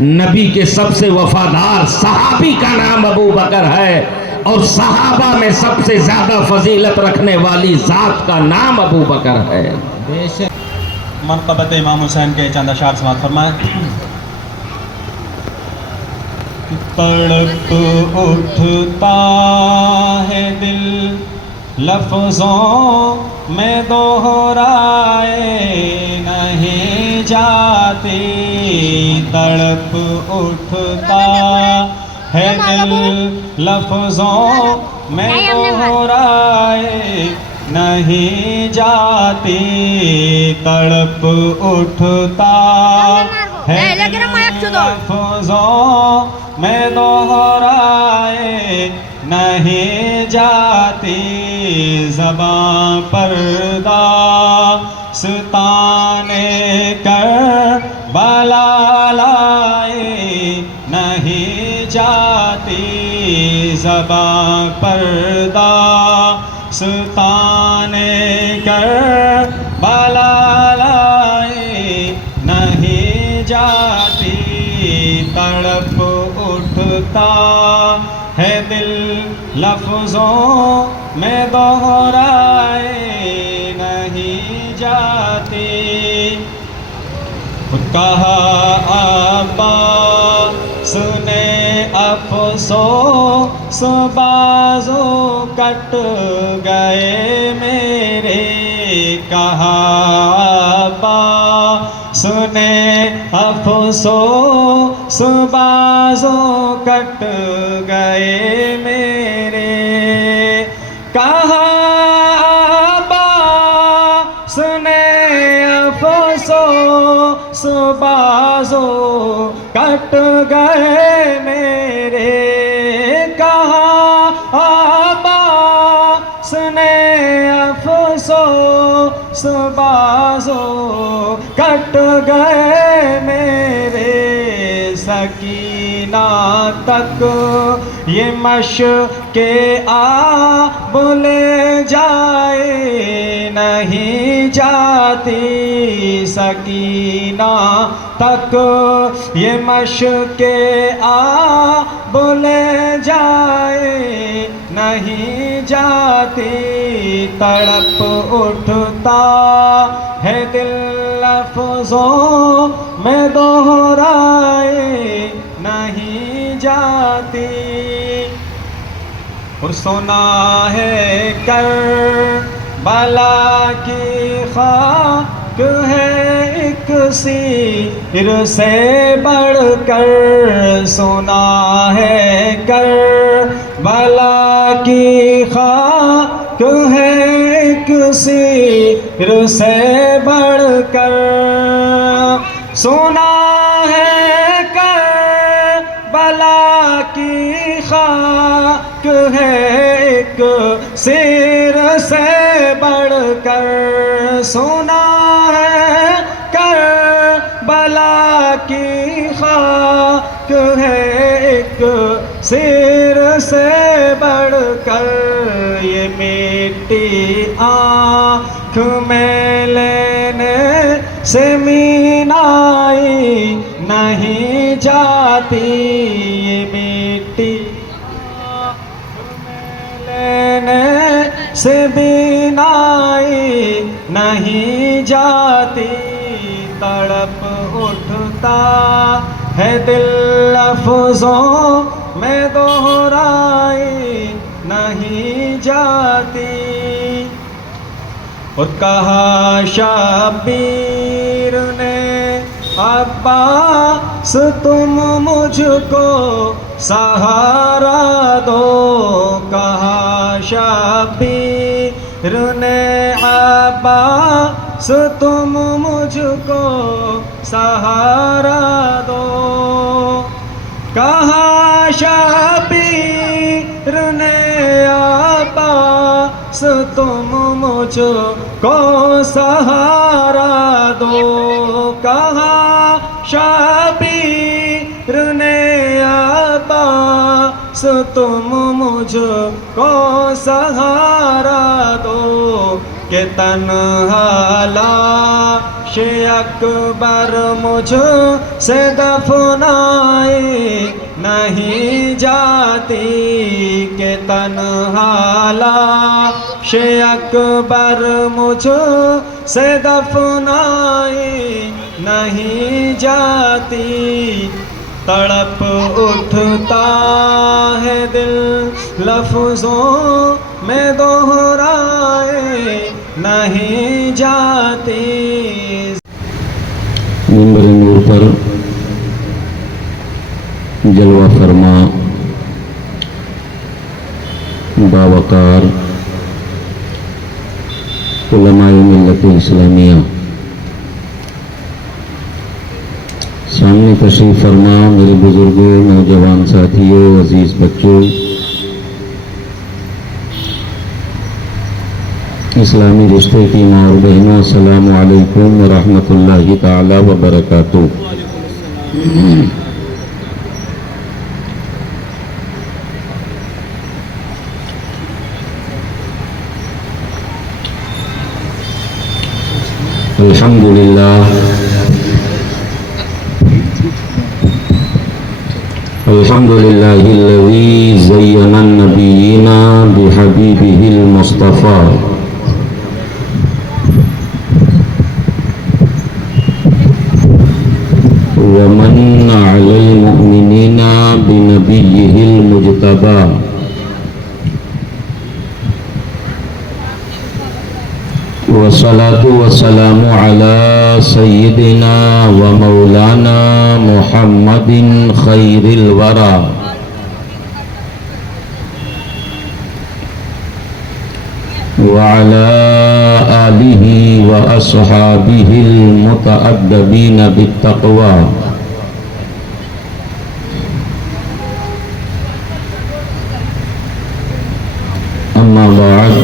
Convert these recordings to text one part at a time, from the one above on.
نبی کے سب سے وفادار صحابی کا نام ابو بکر ہے، اور صحابہ میں سب سے زیادہ فضیلت رکھنے والی ذات کا نام ابو بکر ہے۔ منقبت امام حسین کے چند اشعار سماعت فرمائیں۔ تڑپ اٹھتا ہے دل لفظوں میں دہرائے نہیں جاتی، تڑپ اٹھتا ہے دل لفظوں میں دہرائے نہیں جاتی، تڑپ اٹھتا ہے لفظوں میں دہرائے نہیں جاتی، زباں پر داستان کربلا لائے نہیں جاتی، زباں پر داستان کربلا لائے نہیں جاتی، تڑپ اٹھتا ہے دل لفظوں میں دہرائے نہیں جاتی۔ کہا عباس نے افسوس بازو کٹ گئے میرے، کہا عباس نے افسوس بازو کٹ گئے میرے، کہا عباس نے افسوس بازو کٹ گئے میرے، کہا عباس نے افسوس بازو کٹ گئے میرے، سکینہ تک یہ مشق آب لے جائے نہیں جاتی، سکینہ تک یہ مشق آب لے جائے نہیں جاتی، تڑپ اٹھتا ہے دل لفظوں میں دہرائے نہیں جاتی، اور سنا ہے کربلا کی خاک ہے ایک سیر سے بڑھ کر، سنا ہے کربلا کی خاک ہے ایک سیر سے بڑھ کر، سنا ہے کربلا کی خاک ہے ایک سیر سے بڑھ کر، سنا ہے کربلا کی خاک ہے ایک سیر سے بڑھ کر، یہ مٹی آنکھ میں لینے سے مینائی نہیں جاتی، یہ مٹی لینے سے بینائی نہیں جاتی، تڑپ اٹھتا ہے دل لفظوں میں دہرائی نہیں جاتی، اور کہا شبیر نے عباس تم مجھ کو سہارا دو، کہا شبیر نے عباس تم مجھ کو سہارا دو، کہا شبیر نے عباس تم مجھ کو سہارا دو، کہا شبیر نے عباس تم مجھ کو سہارا دو، کہ تنہا لاش اکبر مجھ سے دفنائے نہیں جاتی کہ تنہا لاش اکبر مجھ سے دفنائے نہیں جاتی تڑپ اٹھتا ہے دل لفظوں میں دہرائے نہیں جاتی منبر نور پر جلوہ فرما باوقار علماء ملت اسلامیہ سامنے تشریف فرما میرے بزرگوں نوجوان ساتھیوں عزیز بچوں اسلامی رشتے کی ماں اور بہنوں السلام علیکم ورحمۃ اللہ تعالی وبرکاتہ الحمد للہ الذی زین النبیین بحبیبہ المصطفیٰ ومن علی المؤمنین بنبیہ المجتبی والصلاة والسلام على سيدنا ومولانا محمد خير الورى وعلى آله وأصحابه المتأدبين بالتقوى أما بعد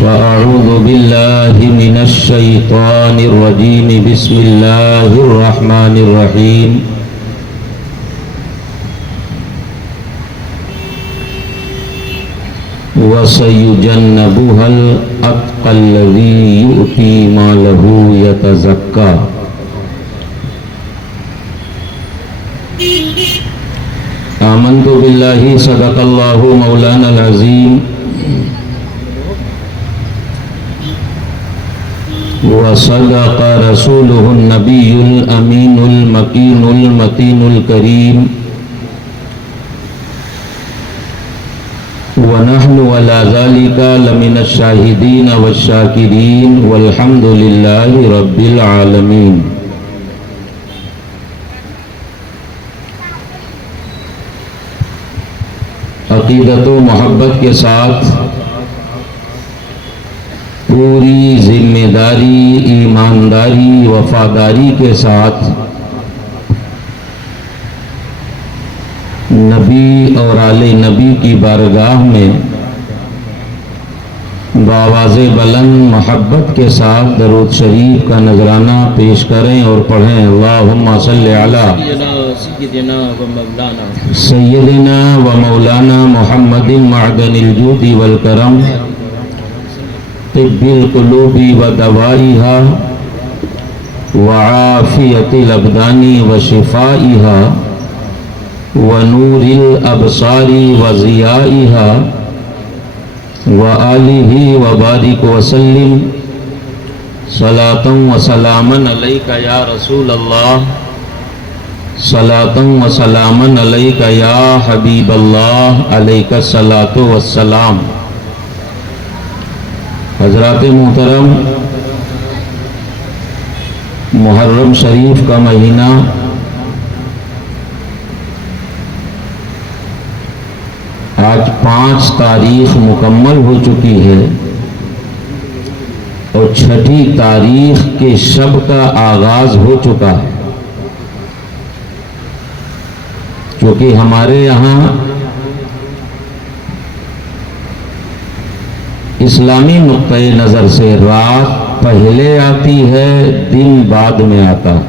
فأعوذ بالله من الشيطان الرجيم بسم الله الرحمن الرحيم وسيجنبها الأتقى الذي يؤتي ماله يتزكى آمنت بالله صدق الله مولانا العظيم وصدق رسوله النبي الأمين المكين المتين الكريم ونحن على ذلك لمن الشاهدين والشاكرين والحمد لله رب العالمين عقیدت و محبت کے ساتھ پوری ذمہ داری ایمانداری وفاداری کے ساتھ نبی اور آل نبی کی بارگاہ میں بآواز بلند محبت کے ساتھ درود شریف کا نذرانہ پیش کریں اور پڑھیں اللہم صلی علی سیدنا و مولانا محمد معدن الجود والکرم طب القلوب ودوائها وعافیت الابدان وشفائها ونور الابصار وضیائها وآلہ وبارک وسلم صلاة وسلاما علیک یا رسول اللہ صلاة وسلاما علیک یا حبیب اللہ علیک الصلاة والسلام حضرات محترم محرم شریف کا مہینہ آج 5 تاریخ مکمل ہو چکی ہے اور 6ٹھی تاریخ کے شب کا آغاز ہو چکا ہے کیونکہ ہمارے یہاں اسلامی نقطۂ نظر سے رات پہلے آتی ہے دن بعد میں آتا ہے.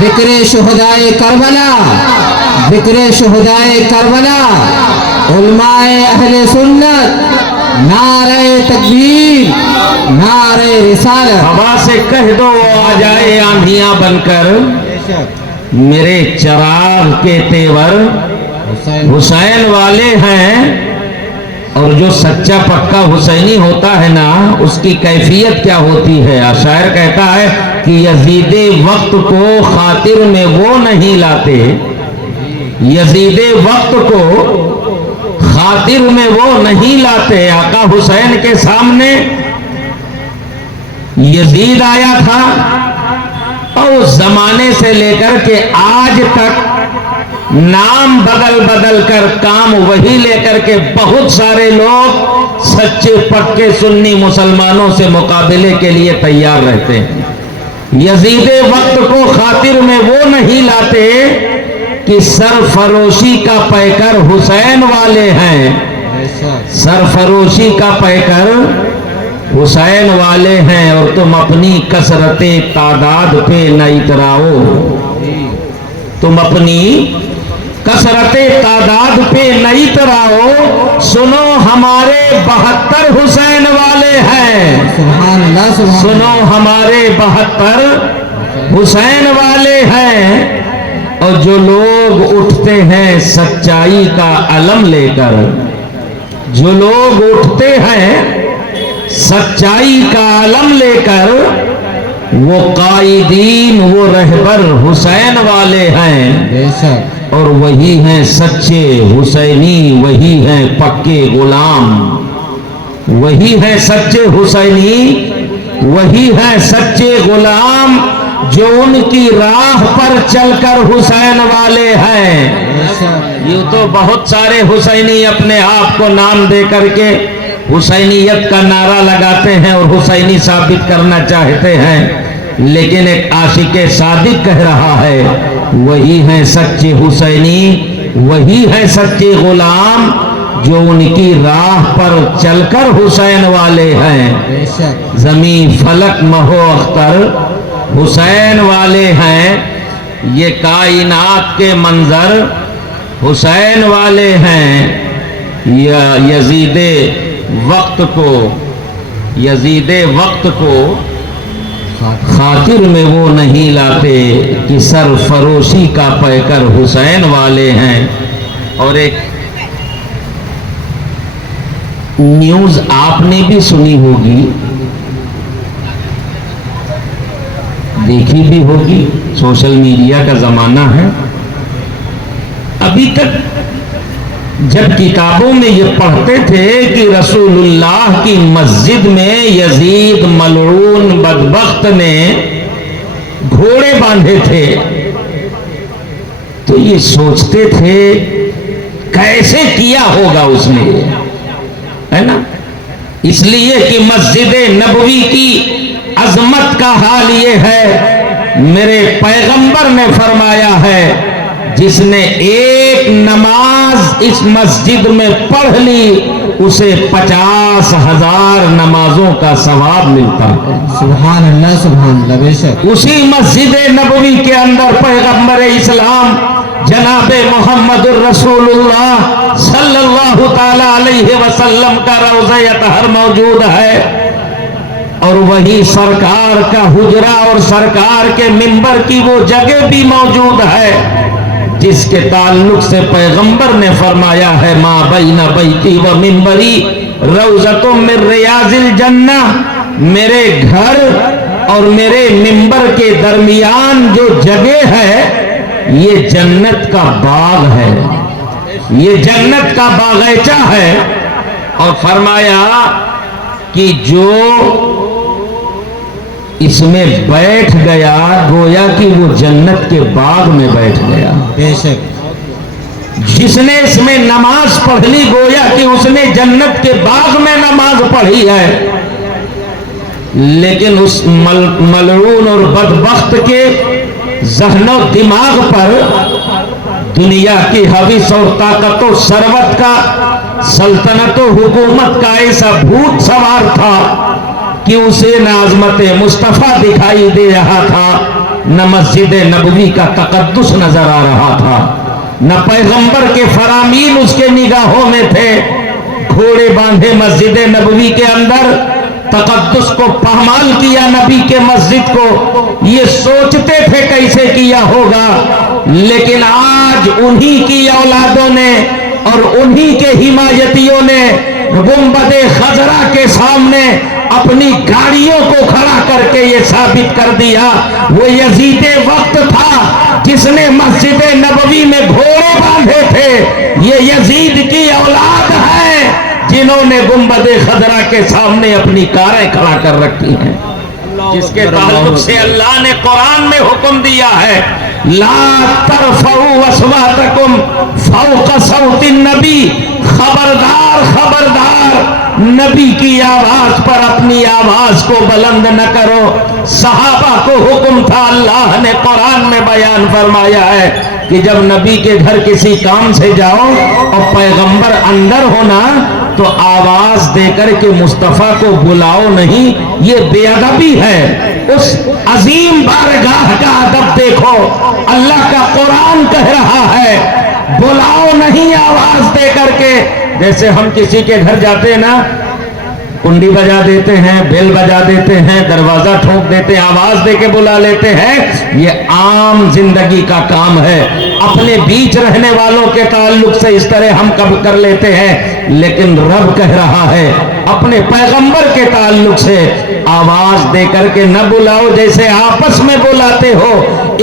ذکر شہدائے کربلا، ذکر شہدائے کربلا، علماء اہل سنت، نعرہ تکبیر، نعرہ رسالت۔ ہوا سے کہہ دو آ جائے آندھیاں بن کر، بے شک میرے چراغ کے تیور حسین حسین والے ہیں۔ اور جو سچا پکا حسینی ہوتا ہے نا، اس کی کیفیت کیا ہوتی ہے؟ شاعر کہتا ہے کہ یزید وقت کو خاطر میں وہ نہیں لاتے، یزید وقت کو خاطر میں وہ نہیں لاتے۔ آقا حسین کے سامنے یزید آیا تھا، اور اس زمانے سے لے کر کے آج تک نام بدل بدل کر کام وہی لے کر کے بہت سارے لوگ سچے پکے سنی مسلمانوں سے مقابلے کے لیے تیار رہتے ہیں۔ یزید وقت کو خاطر میں وہ نہیں لاتے کہ سرفروشی کا پیکر حسین والے ہیں، بے شک سرفروشی کا پیکر حسین والے ہیں، اور تم اپنی کثرت تعداد پہ نہ اتراؤ، تم اپنی کثرت تعداد پہ نہ اتراؤ، سنو ہمارے 72 حسین والے ہیں، سبحان اللہ سبحان سنو ہمارے 72 حسین والے ہیں۔ اور جو لوگ اٹھتے ہیں سچائی کا علم لے کر، جو لوگ اٹھتے ہیں سچائی کا علم لے کر، وہ قائدین وہ رہبر حسین والے ہیں، بے شک اور وہی ہیں سچے حسینی، وہی ہیں پکے غلام، وہی ہیں سچے حسینی، وہی ہیں سچے غلام، جو ان کی راہ پر چل کر حسین والے ہیں۔ بے شک یوں تو بہت سارے حسینی اپنے آپ کو نام دے کر کے حسینیت کا نعرہ لگاتے ہیں اور حسینی ثابت کرنا چاہتے ہیں، لیکن ایک عاشق صادق کہہ رہا ہے وہی ہیں سچے حسینی، وہی ہیں سچے غلام، جو ان کی راہ پر چل کر حسین والے ہیں۔ بے شک زمین فلک مہو اختر حسین والے ہیں، یہ کائنات کے منظر حسین والے ہیں۔ یا یزید وقت کو، یزید وقت کو خاطر میں وہ نہیں لاتے کہ سرفروشی کا پیکر حسین والے ہیں۔ اور ایک نیوز آپ نے بھی سنی ہوگی، دیکھی بھی ہوگی، سوشل میڈیا کا زمانہ ہے۔ ابھی تک جب کتابوں میں یہ پڑھتے تھے کہ رسول اللہ کی مسجد میں یزید ملعون بدبخت نے گھوڑے باندھے تھے، تو یہ سوچتے تھے کیسے کیا ہوگا اس نے، ہے نا؟ اس لیے کہ مسجد نبوی کی عظمت کا حال یہ ہے، میرے پیغمبر نے فرمایا ہے جس نے ایک نماز اس مسجد میں پڑھ لی اسے 50,000 نمازوں کا ثواب ملتا ہے۔ سبحان اللہ بے شک اسی مسجد نبوی کے اندر پیغمبر اسلام جناب محمد الرسول اللہ صلی اللہ تعالی علیہ وسلم کا روضہ اطہر موجود ہے، اور وہی سرکار کا حجرہ اور سرکار کے منبر کی وہ جگہ بھی موجود ہے جس کے تعلق سے پیغمبر نے فرمایا ہے ما بین بیتی و منبری روضۃ من ریاض الجنہ، میرے گھر اور میرے منبر کے درمیان جو جگہ ہے یہ جنت کا باغ ہے، یہ جنت کا باغیچہ ہے۔ اور فرمایا کہ جو اس میں بیٹھ گیا گویا کہ وہ جنت کے باغ میں بیٹھ گیا، بے شک جس نے اس میں نماز پڑھ لی گویا کہ اس نے جنت کے باغ میں نماز پڑھی ہے۔ لیکن اس ملعون اور بدبخت کے ذہن و دماغ پر دنیا کی حوث اور طاقت و ثروت کا، سلطنت و حکومت کا ایسا بھوت سوار تھا کہ اسے نہ عظمت مصطفیٰ دکھائی دے رہا تھا، نہ مسجد نبوی کا تقدس نظر آ رہا تھا، نہ پیغمبر کے فرامین اس کے نگاہوں میں تھے۔ گھوڑے باندھے مسجد نبوی کے اندر، تقدس کو پامال کیا نبی کے مسجد کو، یہ سوچتے تھے کیسے کیا ہوگا، لیکن آج انہی کی اولادوں نے اور انہی کے حمایتیوں نے گنبد خضرا کے سامنے اپنی گاڑیوں کو کھڑا کر کے یہ ثابت کر دیا وہ یزید وقت تھا جس نے مسجد نبوی میں گھوڑے باندھے تھے، یہ یزید کی اولاد ہے جنہوں نے گنبد خضرا کے سامنے اپنی کاریں کھڑا کر رکھی ہیں، جس کے تعلق سے اللہ نے قرآن میں حکم دیا ہے لا ترفعوا اصواتکم فوق صوت النبی، خبردار خبردار نبی کی آواز پر اپنی آواز کو بلند نہ کرو۔ صحابہ کو حکم تھا، اللہ نے قرآن میں بیان فرمایا ہے کہ جب نبی کے گھر کسی کام سے جاؤ اور پیغمبر اندر ہونا تو آواز دے کر کے مصطفیٰ کو بلاؤ نہیں، یہ بے ادبی ہے۔ اس عظیم بارگاہ کا ادب دیکھو، اللہ کا قرآن کہہ رہا ہے بلاؤ نہیں آواز دے کر کے۔ جیسے ہم کسی کے گھر جاتے ہیں نا، کنڈی بجا دیتے ہیں، بیل بجا دیتے ہیں، دروازہ ٹھوک دیتے ہیں، آواز دے کے بلا لیتے ہیں، یہ عام زندگی کا کام ہے۔ اپنے بیچ رہنے والوں کے تعلق سے اس طرح ہم کب کر لیتے ہیں، لیکن رب کہہ رہا ہے اپنے پیغمبر کے تعلق سے آواز دے کر کے نہ بلاؤ، جیسے آپس میں بلاتے ہو،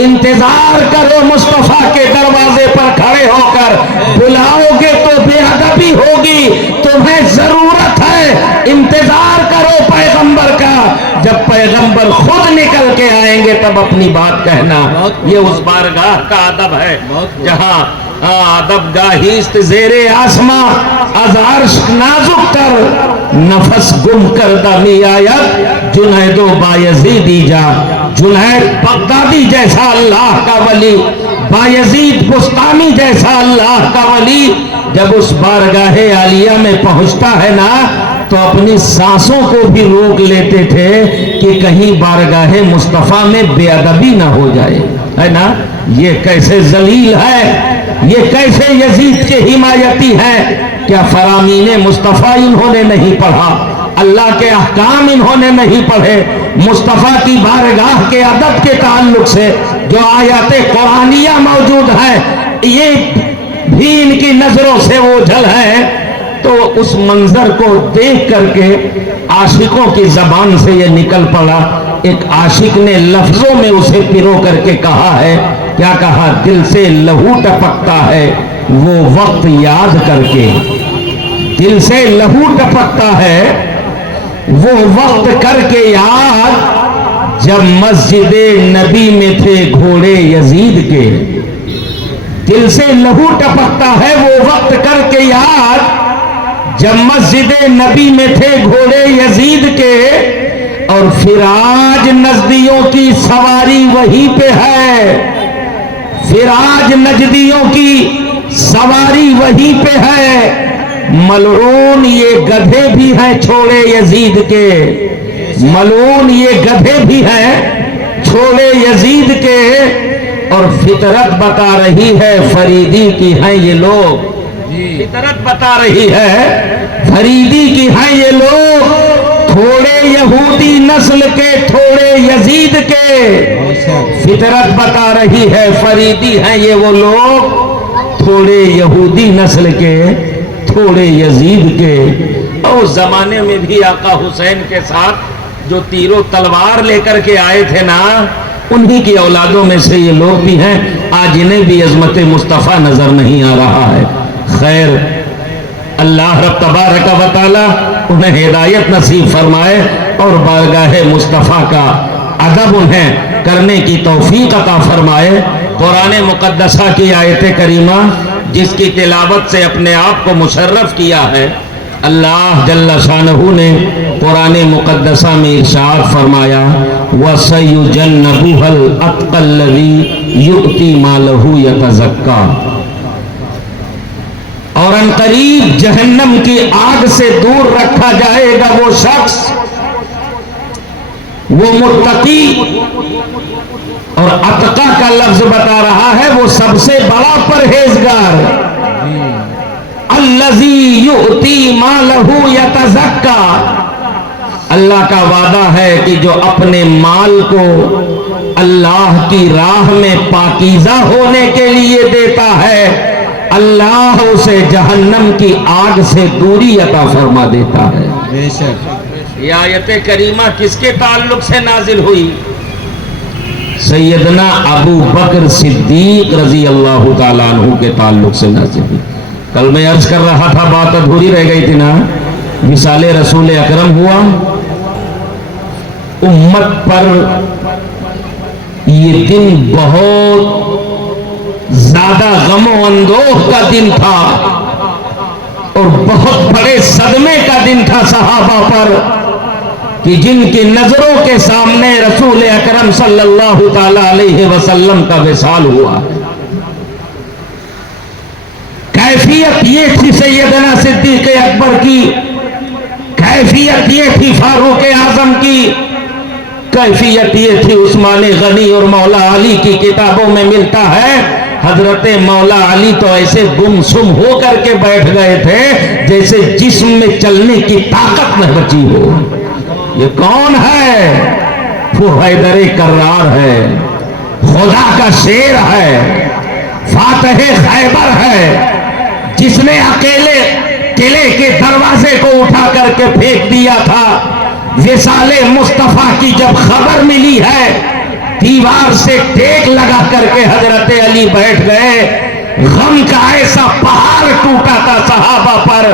انتظار کرو مصطفیٰ کے دروازے پر کھڑے ہو کر، بلاؤ گے تو بے ادبی ہوگی، تمہیں ضرورت ہے انتظار کرو پیغمبر کا، جب پیغمبر خود نکل کے آئیں گے تب اپنی بات کہنا۔ یہ اس بارگاہ کا ادب ہے جہاں ادب گاہیست زیر آسماں از عرش نازک تر، نفس گم کر دمی آیت جنید و بایزیدی جا۔ جنید بغدادی جیسا اللہ کا ولی، بایزید بستانی جیسا اللہ کا ولی جب اس بارگاہ عالیہ میں پہنچتا ہے نا تو اپنی سانسوں کو بھی روک لیتے تھے کہ کہیں بارگاہ مصطفیٰ میں بے ادبی نہ ہو جائے، ہے نا۔ یہ کیسے ذلیل ہے، یہ کیسے یزید کے حمایتی ہے، کیا فرامین مصطفیٰ انہوں نے نہیں پڑھا، اللہ کے احکام انہوں نے نہیں پڑھے، مصطفیٰ کی بارگاہ کے ادب کے تعلق سے جو آیات قرآنیہ موجود ہیں یہ بھی ان کی نظروں سے اوجھل ہے۔ تو اس منظر کو دیکھ کر کے عاشقوں کی زبان سے یہ نکل پڑا، ایک عاشق نے لفظوں میں اسے پرو کر کے کہا ہے، کیا کہا؟ دل سے لہو ٹپکتا ہے وہ وقت یاد کر کے، دل سے لہو ٹپکتا ہے وہ وقت کر کے یاد، جب مسجد نبی میں تھے گھوڑے یزید کے۔ دل سے لہو ٹپکتا ہے وہ وقت کر کے یاد، جب مسجد نبی میں تھے گھوڑے یزید کے، اور پھر آج نجدیوں کی سواری وہیں پہ ہے، پھر آج نجدیوں کی سواری وہیں پہ ہے۔ ملعون یہ گدھے بھی ہیں چھوڑے یزید کے، ملعون یہ گدھے بھی ہیں چھوڑے یزید کے، اور فطرت بتا رہی ہے فریدی کی ہیں یہ لوگ، فطرت بتا رہی ہے فریدی کی ہیں یہ لوگ، تھوڑے یہودی نسل کے تھوڑے یزید کے، فطرت بتا رہی ہے فریدی ہیں یہ وہ لوگ، تھوڑے یہودی نسل کے تھوڑے یزید کے۔ اور اس زمانے میں بھی آقا حسین کے ساتھ جو تیر و تلوار لے کر کے آئے تھے نا، انہی کی اولادوں میں سے یہ لوگ بھی ہیں، آج انہیں بھی عظمت مصطفیٰ نظر نہیں آ رہا ہے۔ خیر، اللہ رب تبارک و تعالی انہیں ہدایت نصیب فرمائے اور بارگاہ مصطفیٰ کا ادب انہیں کرنے کی توفیق عطا فرمائے۔ قرآن مقدسہ کی آیت کریمہ جس کی تلاوت سے اپنے آپ کو مشرف کیا ہے، اللہ جل شانہ نے قرآن مقدسہ میں ارشاد فرمایا وَسَيُجَنَّبُهَا الْأَتْقَى الَّذِي يُؤْتِي مَالَهُ يَتَزَكَّى، اور ان قریب جہنم کی آگ سے دور رکھا جائے گا وہ شخص وہ متقی اور اتقا کا لفظ بتا رہا ہے وہ سب سے بڑا پرہیزگار، الذی یؤتی مالہ یتزکا، اللہ کا وعدہ ہے کہ جو اپنے مال کو اللہ کی راہ میں پاکیزہ ہونے کے لیے دیتا ہے اللہ اسے جہنم کی آگ سے دوری عطا فرما دیتا ہے۔ بے شک یہ آیت کریمہ کس کے تعلق سے نازل ہوئی؟ سیدنا ابو بکر صدیق رضی اللہ تعالیٰ عنہ کے تعلق سے نازل ہوئی۔ کل میں عرض کر رہا تھا، بات ادھوری رہ گئی تھی نا، وصال رسول اکرم ہوا، امت پر یہ دن بہت زیادہ غم و اندوہ کا دن تھا اور بہت بڑے صدمے کا دن تھا صحابہ پر، کہ جن کی نظروں کے سامنے رسول اکرم صلی اللہ تعالی علیہ وسلم کا وصال ہوا۔ کیفیت یہ تھی سیدنا صدیق اکبر کی، کیفیت یہ تھی فاروق اعظم کی، کیفیت یہ تھی عثمان غنی اور مولا علی کی کتابوں میں ملتا ہے۔ حضرت مولا علی تو ایسے گم سم ہو کر کے بیٹھ گئے تھے جیسے جسم میں چلنے کی طاقت نہ بچی ہو۔ یہ کون ہے؟ وہ حیدر کرار ہے، خدا کا شیر ہے، فاتح خیبر ہے، جس نے اکیلے قلعے کے دروازے کو اٹھا کر کے پھینک دیا تھا۔ وصال مصطفیٰ کی جب خبر ملی ہے، دیوار سے ٹیک لگا کر کے حضرت علی بیٹھ گئے۔ غم کا ایسا پہاڑ ٹوٹا تھا صحابہ پر،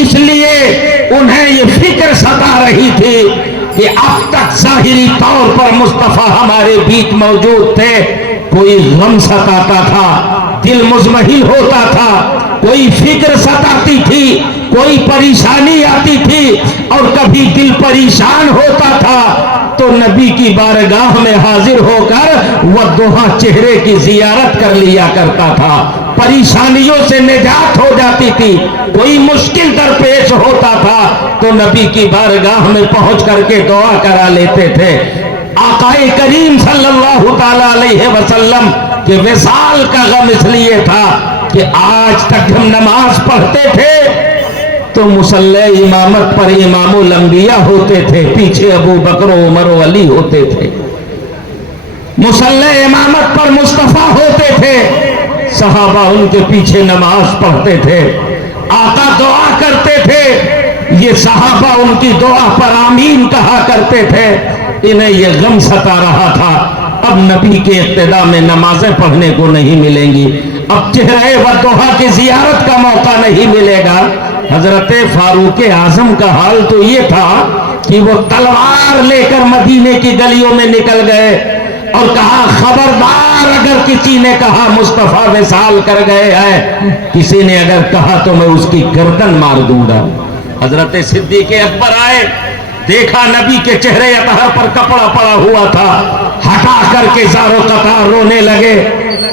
اس لیے انہیں یہ فکر ستا رہی تھی کہ اب تک ظاہری طور پر مصطفیٰ ہمارے بیچ موجود تھے، کوئی غم ستاتا تھا، دل مزمحل ہوتا تھا، کوئی فکر ستاتی تھی، کوئی پریشانی آتی تھی اور کبھی دل پریشان ہوتا تھا تو نبی کی بارگاہ میں حاضر ہو کر وہ دوہا چہرے کی زیارت کر لیا کرتا تھا۔ پریشانیوں سے نجات ہو جاتی تھی، کوئی مشکل درپیش ہوتا تھا تو نبی کی بارگاہ میں پہنچ کر کے دعا کرا لیتے تھے۔ آقا کریم صلی اللہ تعالی علیہ وسلم کے وصال کا غم اس لیے تھا کہ آج تک ہم نماز پڑھتے تھے تو مصلی امامت پر امام الانبیاء ہوتے تھے، پیچھے ابو بکر و عمر و علی ہوتے تھے، مصلی امامت پر مصطفیٰ ہوتے تھے، صحابہ ان کے پیچھے نماز پڑھتے تھے، آقا دعا کرتے تھے، یہ صحابہ ان کی دعا پر آمین کہا کرتے تھے۔ انہیں یہ غم ستا رہا تھا اب نبی کے اقتداء میں نمازیں پڑھنے کو نہیں ملیں گی، اب چہرے وضحا کی زیارت کا موقع نہیں ملے گا۔ حضرت فاروق اعظم کا حال تو یہ تھا کہ وہ تلوار لے کر مدینے کی گلیوں میں نکل گئے اور کہا خبردار اگر کسی نے کہا مصطفیٰ وصال کر گئے ہیں، کسی نے اگر کہا تو میں اس کی گردن مار دوں گا۔ حضرت صدیق اکبر آئے، دیکھا نبی کے چہرے اطہر پر کپڑا پڑا ہوا تھا، ہٹا کر کے زارو قطار رونے لگے۔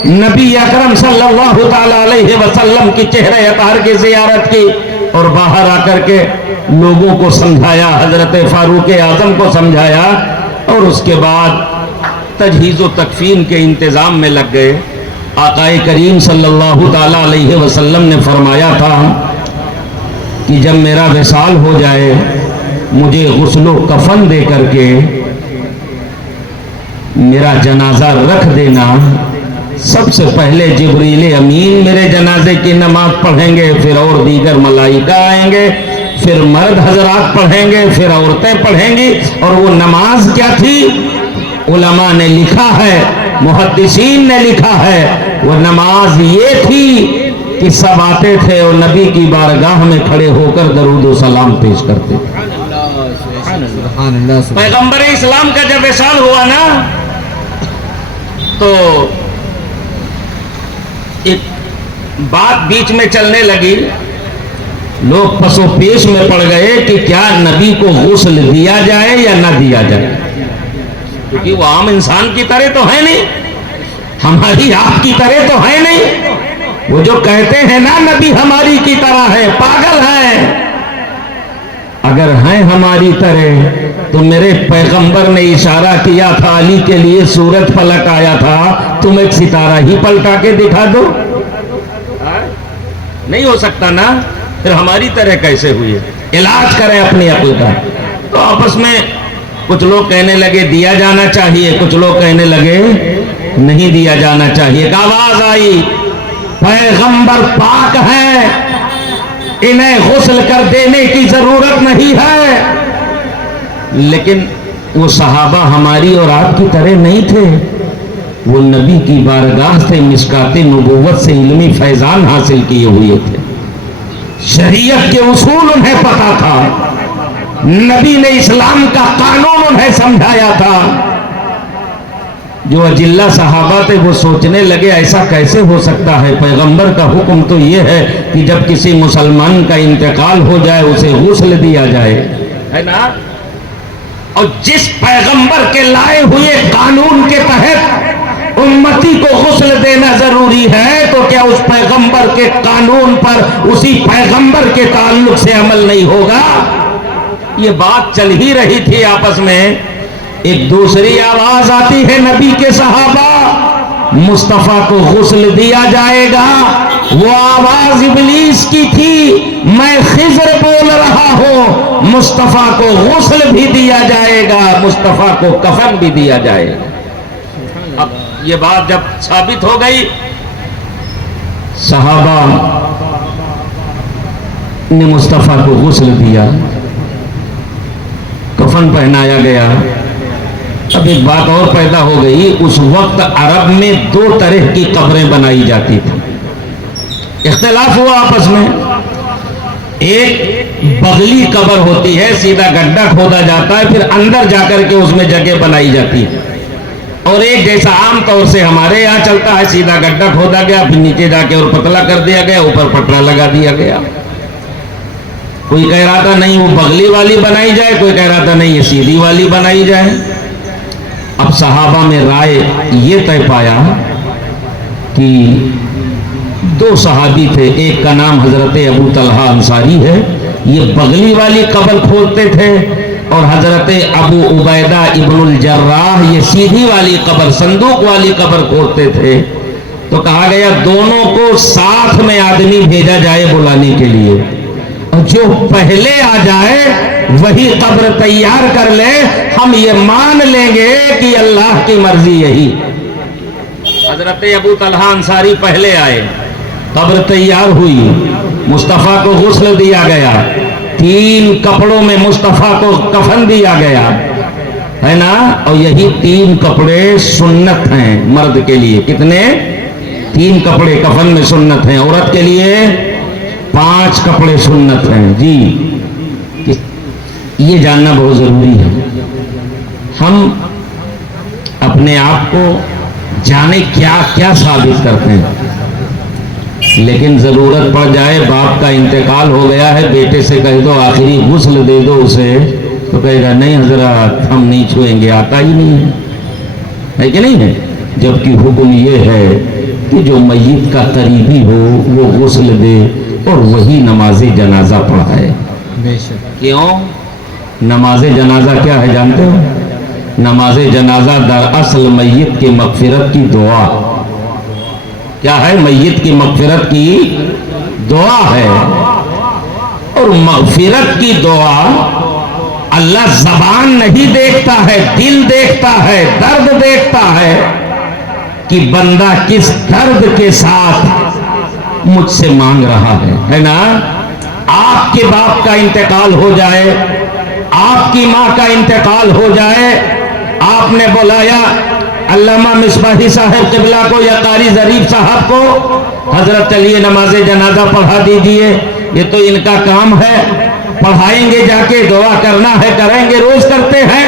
نبی اکرم صلی اللہ تعالی علیہ وسلم کی چہرے اطہر کی زیارت کی اور باہر آ کر کے لوگوں کو سمجھایا، حضرت فاروق اعظم کو سمجھایا اور اس کے بعد تجہیز و تکفین کے انتظام میں لگ گئے۔ آقا کریم صلی اللہ تعالی علیہ وسلم نے فرمایا تھا کہ جب میرا وصال ہو جائے مجھے غسل و کفن دے کر کے میرا جنازہ رکھ دینا، سب سے پہلے جبریل امین میرے جنازے کی نماز پڑھیں گے، پھر اور دیگر ملائکہ آئیں گے، پھر مرد حضرات پڑھیں گے، پھر عورتیں پڑھیں گی۔ اور وہ نماز کیا تھی؟ علماء نے لکھا ہے، محدثین نے لکھا ہے، وہ نماز یہ تھی کہ سب آتے تھے اور نبی کی بارگاہ میں کھڑے ہو کر درود و سلام پیش کرتے تھے۔ سبحان اللہ۔ پیغمبر اسلام کا جب وصال ہوا نا تو ایک بات بیچ میں چلنے لگی، لوگ پس و پیش میں پڑ گئے کہ کیا نبی کو غسل دیا جائے یا نہ دیا جائے، کیونکہ وہ عام انسان کی طرح تو ہے نہیں، ہماری آپ کی طرح تو ہے نہیں۔ وہ جو کہتے ہیں نا نبی ہماری کی طرح ہے، پاگل ہیں۔ اگر ہیں ہیں ہماری طرح. تو میرے پیغمبر نے اشارہ کیا تھا علی کے لیے سورج پلٹ آیا تھا, تم ایک ستارہ ہی پلٹا کے دکھا دو. نہیں ہو سکتا نا, پھر ہماری طرح کیسے ہوئی؟ علاج کریں اپنی عقل کا. تو آپس میں کچھ لوگ کہنے لگے دیا جانا چاہیے, کچھ لوگ کہنے لگے نہیں دیا جانا چاہیے. ایک آواز آئی پیغمبر پاک ہیں, انہیں غسل کر دینے کی ضرورت نہیں ہے. لیکن وہ صحابہ ہماری اور آپ کی طرح نہیں تھے, وہ نبی کی بارگاہ سے مشکات نبوت سے علمی فیضان حاصل کیے ہوئے تھے. شریعت کے اصول انہیں پتا تھا, نبی نے اسلام کا قانون انہیں سمجھایا تھا. جو اجلہ صحابہ تھے وہ سوچنے لگے ایسا کیسے ہو سکتا ہے, پیغمبر کا حکم تو یہ ہے کہ جب کسی مسلمان کا انتقال ہو جائے اسے غسل دیا جائے, ہے نا. اور جس پیغمبر کے لائے ہوئے قانون کے تحت امتی کو غسل دینا ضروری ہے, تو کیا اس پیغمبر کے قانون پر اسی پیغمبر کے تعلق سے عمل نہیں ہوگا؟ یہ بات چل ہی رہی تھی آپس میں. ایک دوسری آواز آتی ہے نبی کے صحابہ مصطفیٰ کو غسل دیا جائے گا. وہ آواز ابلیس کی تھی, میں خضر بول رہا ہوں, مصطفیٰ کو غسل بھی دیا جائے گا, مصطفیٰ کو کفن بھی دیا جائے گا. اب یہ بات جب ثابت ہو گئی, صحابہ نے مصطفیٰ کو غسل دیا, کفن پہنایا گیا. اب ایک بات اور پیدا ہو گئی, اس وقت عرب میں دو طرح کی قبریں بنائی جاتی تھی. اختلاف ہوا آپس میں. ایک بغلی قبر ہوتی ہے, سیدھا گڈھا کھودا جاتا ہے, پھر اندر جا کر کے اس میں جگہ بنائی جاتی ہے. اور ایک جیسا عام طور سے ہمارے یہاں چلتا ہے, سیدھا گڈھا کھودا گیا, پھر نیچے جا کے اور پتلا کر دیا گیا, اوپر پٹرا لگا دیا گیا. کوئی کہہ رہا تھا نہیں وہ بغلی والی بنائی جائے, کوئی کہہ رہا تھا نہیں یہ سیدھی والی بنائی جائے. اب صحابہ میں رائے یہ طے پایا کہ دو صحابی تھے, ایک کا نام حضرت ابو طلحہ انصاری ہے, یہ بغلی والی قبر کھودتے تھے, اور حضرت ابو عبیدہ ابن الجراح یہ سیدھی والی قبر, صندوق والی قبر کھودتے تھے. تو کہا گیا دونوں کو ساتھ میں آدمی بھیجا جائے بلانے کے لیے, اور جو پہلے آ جائے وہی قبر تیار کر لے, ہم یہ مان لیں گے کہ اللہ کی مرضی یہی. حضرت ابو طلحہ انصاری پہلے آئے, قبر تیار ہوئی, مصطفیٰ کو غسل دیا گیا, 3 کپڑوں میں مصطفیٰ کو کفن دیا گیا, ہے نا. اور یہی 3 کپڑے سنت ہیں مرد کے لیے. کتنے؟ 3 کپڑے کفن میں سنت ہیں. عورت کے لیے 5 کپڑے سنت ہیں. جی یہ جاننا بہت ضروری ہے. ہم اپنے آپ کو جانے کیا کیا ثابت کرتے ہیں, لیکن ضرورت پڑ جائے, باپ کا انتقال ہو گیا ہے, بیٹے سے کہہ دو آخری غسل دے دو اسے, تو کہے گا نہیں حضرت ہم نہیں چھوئیں گے, آتا ہی نہیں ہے کہ نہیں ہے. جبکہ حکم یہ ہے کہ جو میت کا قریبی ہو وہ غسل دے اور وہی نماز جنازہ پڑھائے. کیوں؟ نماز جنازہ کیا ہے جانتے ہو؟ نماز جنازہ دراصل میت کی مغفرت کی دعا. کیا ہے؟ میت کی مغفرت کی دعا ہے. اور مغفرت کی دعا اللہ زبان نہیں دیکھتا ہے, دل دیکھتا ہے, درد دیکھتا ہے کہ بندہ کس درد کے ساتھ مجھ سے مانگ رہا ہے نا. آپ کے باپ کا انتقال ہو جائے, آپ کی ماں کا انتقال ہو جائے, آپ نے بلایا علامہ مصباحی صاحب قبلہ کو یا قاری ظریف صاحب کو, حضرت چلیے نماز جنازہ پڑھا دیجئے, یہ تو ان کا کام ہے, پڑھائیں گے, جا کے دعا کرنا ہے, کریں گے, روز کرتے ہیں.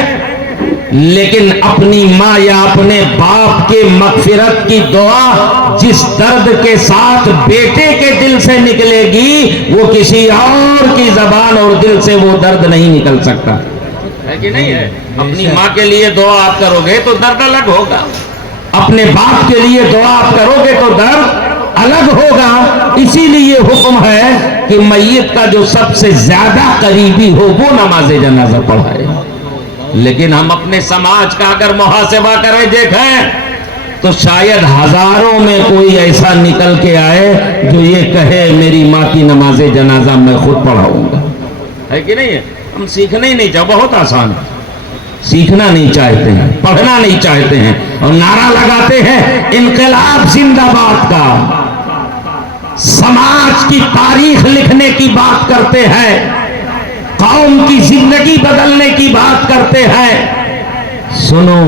لیکن اپنی ماں یا اپنے باپ کے مغفرت کی دعا جس درد کے ساتھ بیٹے کے دل سے نکلے گی وہ کسی اور کی زبان اور دل سے وہ درد نہیں نکل سکتا ہے کہ نہیں ہے. اپنی ماں کے لیے دعا آپ کرو گے تو درد الگ ہوگا, اپنے باپ کے لیے دعا آپ کرو گے تو درد الگ ہوگا. اسی لیے حکم ہے کہ میت کا جو سب سے زیادہ قریبی ہو وہ نماز جنازہ پڑھائے. لیکن ہم اپنے سماج کا اگر محاسبہ کریں دیکھیں تو شاید ہزاروں میں کوئی ایسا نکل کے آئے جو یہ کہے میری ماں کی نماز جنازہ میں خود پڑھاؤں گا. ہے کہ نہیں ہے؟ ہم سیکھنے ہی نہیں چاہتے. بہت آسان ہے. سیکھنا نہیں چاہتے ہیں, پڑھنا نہیں چاہتے ہیں, اور نعرہ لگاتے ہیں انقلاب زندہ باد کا. سماج کی تاریخ لکھنے کی بات کرتے ہیں, قوم کی زندگی بدلنے کی بات کرتے ہیں. سنو,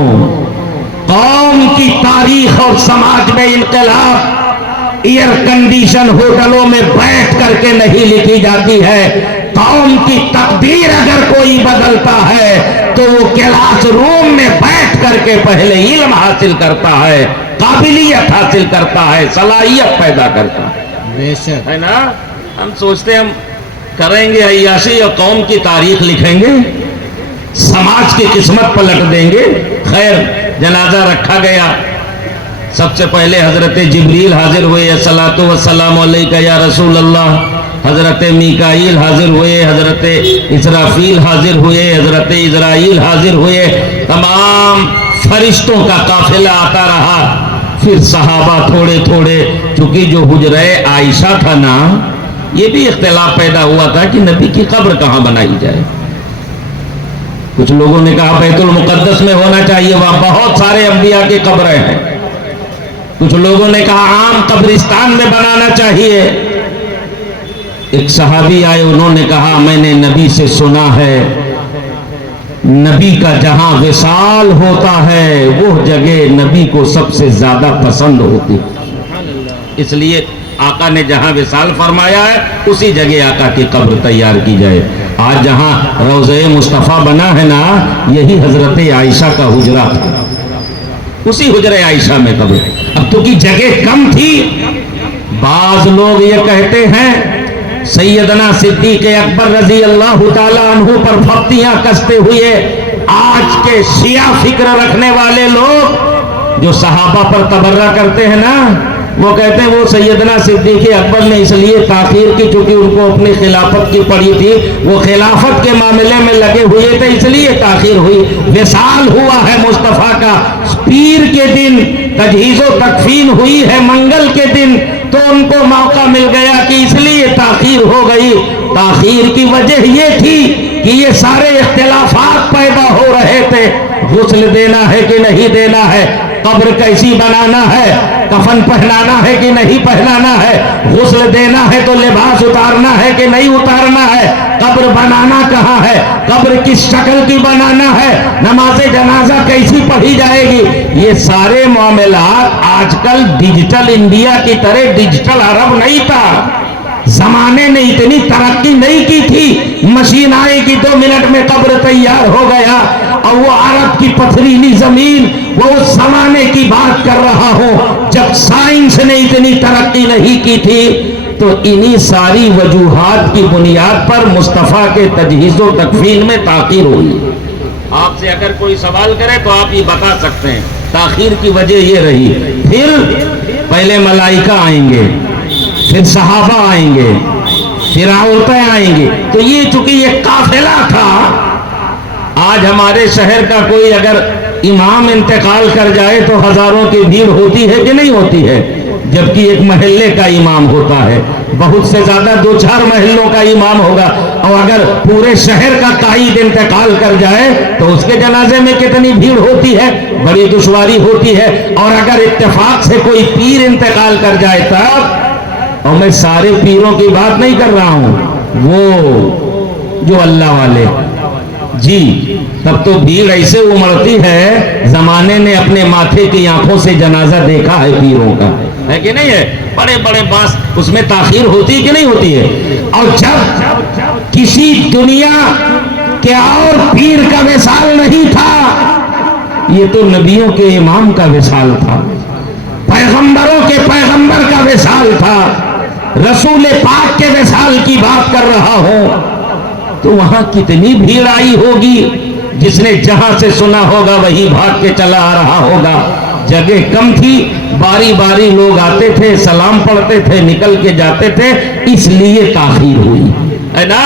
قوم کی تاریخ اور سماج میں انقلاب ایئر کنڈیشن ہوٹلوں میں بیٹھ کر کے نہیں لکھی جاتی ہے. قوم کی تقدیر اگر کوئی بدلتا ہے تو وہ کلاس روم میں بیٹھ کر کے پہلے علم حاصل کرتا ہے, قابلیت حاصل کرتا ہے, صلاحیت پیدا کرتا ہے. بے شک ہے نا. ہم سوچتے ہم کریں گے عیاشی اور قوم کی تاریخ لکھیں گے, سماج کی قسمت پلٹ دیں گے. خیر, جنازہ رکھا گیا. سب سے پہلے حضرت جبریل حاضر ہوئے, الصلاۃ والسلام علیک یا رسول اللہ. حضرت میکائیل حاضر ہوئے, حضرت اسرافیل حاضر ہوئے, حضرت عزرائیل حاضر ہوئے. تمام فرشتوں کا قافلہ آتا رہا. پھر صحابہ تھوڑے تھوڑے, چونکہ جو حجرہ عائشہ تھا نا, یہ بھی اختلاف پیدا ہوا تھا کہ نبی کی قبر کہاں بنائی جائے. کچھ لوگوں نے کہا بیت المقدس میں ہونا چاہیے, وہاں بہت سارے انبیاء کی قبریں ہیں. کچھ لوگوں نے کہا عام قبرستان میں بنانا چاہیے. ایک صحابی آئے, انہوں نے کہا میں نے نبی سے سنا ہے نبی کا جہاں وصال ہوتا ہے وہ جگہ نبی کو سب سے زیادہ پسند ہوتی, اس لیے آقا نے جہاں وصال فرمایا ہے اسی جگہ آقا کی قبر تیار کی جائے. آج جہاں روضہ مصطفیٰ بنا ہے نا, یہی حضرت عائشہ کا حجرہ تھا, اسی حجرہ عائشہ میں قبر. اب تو کی جگہ کم تھی. بعض لوگ یہ کہتے ہیں سیدنا صدیق اکبر رضی اللہ تعالیٰ عنہ پر پھپتیاں کستے ہوئے آج کے شیعہ فکر رکھنے والے لوگ جو صحابہ پر تبرہ کرتے ہیں نا, وہ کہتے ہیں وہ سیدنا صدیق اکبر نے اس لیے تاخیر کی چونکہ ان کو اپنی خلافت کی پڑی تھی, وہ خلافت کے معاملے میں لگے ہوئے تھے اس لیے تاخیر ہوئی. وصال ہوا ہے مصطفیٰ کا پیر کے دن, تجہیز و تکفین ہوئی ہے منگل کے دن, تو ان کو موقع مل گیا کہ اس لیے تاخیر ہو گئی. تاخیر کی وجہ یہ تھی کہ یہ سارے اختلافات پیدا ہو رہے تھے. غسل دینا ہے کہ نہیں دینا ہے, قبر کیسی بنانا ہے, کفن پہنانا ہے کہ نہیں پہنانا ہے, غسل دینا ہے تو لباس اتارنا ہے کہ نہیں اتارنا ہے, قبر بنانا کہاں ہے, قبر کس شکل کی بنانا ہے, نماز جنازہ کیسی پڑھی جائے گی. یہ سارے معاملات آج کل ڈیجیٹل انڈیا کی طرح ڈیجیٹل عرب نہیں تھا. زمانے نے اتنی ترقی نہیں کی تھی. مشین آئے گی 2 منٹ میں قبر تیار ہو گیا. اور وہ عرب کی پتھریلی زمین, وہ اس زمانے کی بات کر رہا ہوں جب سائنس نے اتنی ترقی نہیں کی تھی. تو انہی ساری وجوہات کی بنیاد پر مصطفیٰ کے تجہیز و تکفین میں تاخیر ہوئی. آپ سے اگر کوئی سوال کرے تو آپ یہ بتا سکتے ہیں تاخیر کی وجہ یہ رہی. پھر پہلے ملائکہ آئیں گے, پھر صحابہ آئیں گے, پھر عورتیں آئیں گی. تو یہ چونکہ یہ قافلہ تھا. آج ہمارے شہر کا کوئی اگر امام انتقال کر جائے تو ہزاروں کی بھیڑ ہوتی ہے کہ نہیں ہوتی ہے, جبکہ ایک محلے کا امام ہوتا ہے, بہت سے زیادہ 2-4 محلوں کا امام ہوگا. اور اگر پورے شہر کا قائد انتقال کر جائے تو اس کے جنازے میں کتنی بھیڑ ہوتی ہے, بڑی دشواری ہوتی ہے. اور اگر اتفاق سے کوئی پیر انتقال کر جائے تب, اور میں سارے پیروں کی بات نہیں کر رہا ہوں, وہ جو اللہ والے جی, تب تو بھیڑ ایسے امڑتی ہے. زمانے نے اپنے ماتھے کی آنکھوں سے جنازہ دیکھا ہے پیروں کا, ہے کہ نہیں ہے. بڑے بڑے باس, اس میں تاخیر ہوتی ہے کہ نہیں ہوتی ہے. اور جب کسی دنیا کے اور پیر کا وصال نہیں تھا, یہ تو نبیوں کے امام کا وصال تھا, پیغمبروں کے پیغمبر کا وصال تھا, رسول پاک کے وصال کی بات کر رہا ہوں. تو وہاں کتنی بھیڑ آئی ہوگی, جس نے جہاں سے سنا ہوگا وہی بھاگ کے چلا آ رہا ہوگا. جگہ کم تھی، باری باری لوگ آتے تھے، سلام پڑھتے تھے، نکل کے جاتے تھے، اس لیے تاخیر ہوئی ہے نا۔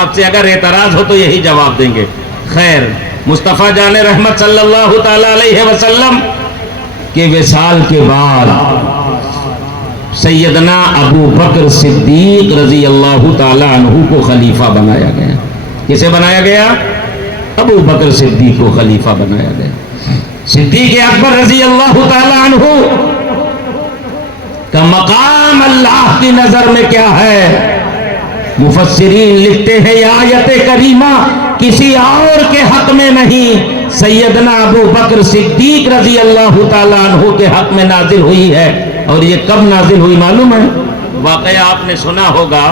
آپ سے اگر اعتراض ہو تو یہی جواب دیں گے۔ خیر، مصطفیٰ جان رحمت صلی اللہ تعالی علیہ وسلم کے وصال کے بعد سیدنا ابو بکر صدیق رضی اللہ تعالی عنہ کو خلیفہ بنایا گیا۔ کسے بنایا گیا؟ ابو بکر صدیق کو خلیفہ بنایا گیا۔ صدیق اکبر رضی اللہ تعالی عنہ کا مقام اللہ کی نظر میں کیا ہے؟ مفسرین لکھتے ہیں یہ آیت کریمہ کسی اور کے حق میں نہیں، سیدنا ابو بکر صدیق رضی اللہ تعالی عنہ کے حق میں نازل ہوئی ہے۔ اور یہ کب نازل ہوئی معلوم ہے؟ واقعہ آپ نے سنا ہوگا،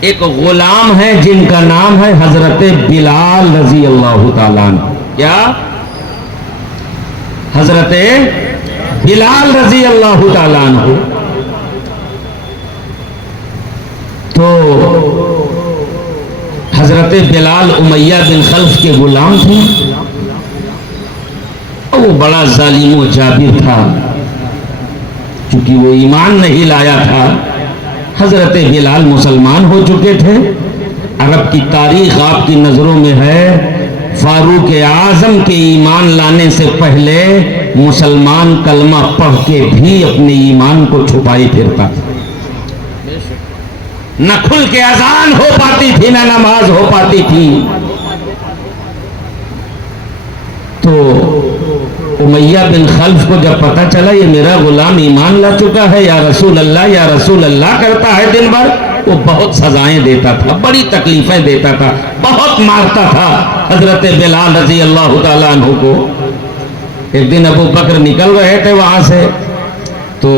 ایک غلام ہے جن کا نام ہے حضرت بلال رضی اللہ تعالی عنہ۔ کیا؟ حضرت بلال رضی اللہ تعالی عنہ۔ تو حضرت بلال امیہ بن خلف کے غلام تھے، اور وہ بڑا ظالم و جابر تھا، چونکہ وہ ایمان نہیں لایا تھا۔ حضرت بلال مسلمان ہو چکے تھے۔ عرب کی تاریخ آپ کی نظروں میں ہے، فاروق اعظم کے ایمان لانے سے پہلے مسلمان کلمہ پڑھ کے بھی اپنے ایمان کو چھپائے پھرتا تھا، نہ کھل کے اذان ہو پاتی تھی، نہ نماز ہو پاتی تھی۔ تو امیہ بن خلف کو جب پتا چلا یہ میرا غلام ایمان لا چکا ہے، یا رسول اللہ کرتا ہے دن بھر، وہ بہت سزائیں دیتا تھا، بڑی تکلیفیں دیتا تھا، بہت مارتا تھا حضرت بلال رضی اللہ تعالیٰ عنہ کو۔ ایک دن ابو بکر نکل رہے تھے وہاں سے، تو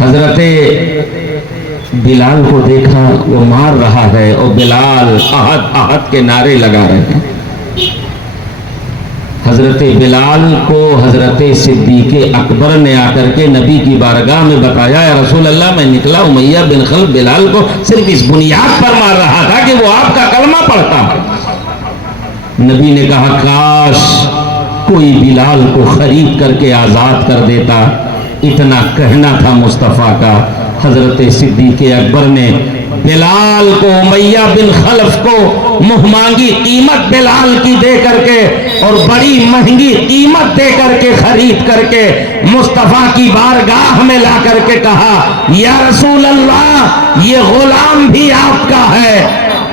حضرت بلال کو دیکھا وہ مار رہا ہے، اور بلال احد احد کے نعرے لگا رہے ہیں۔ حضرت بلال کو حضرت صدیق اکبر نے آ کر کے نبی کی بارگاہ میں بتایا، یا رسول اللہ میں نکلا امیہ بن خلف بلال کو صرف اس بنیاد پر مار رہا تھا کہ وہ آپ کا کلمہ پڑھتا ہے۔ نبی نے کہا کاش کوئی بلال کو خرید کر کے آزاد کر دیتا، اتنا کہنا تھا مصطفیٰ کا۔ حضرت صدیق اکبر نے بلال کو، امیہ بن خلف کو منہ مانگی قیمت بلال کی دے کر کے، اور بڑی مہنگی قیمت دے کر کے خرید کر کے مصطفیٰ کی بارگاہ میں لا کر کے کہا، یا رسول اللہ یہ غلام بھی آپ کا ہے،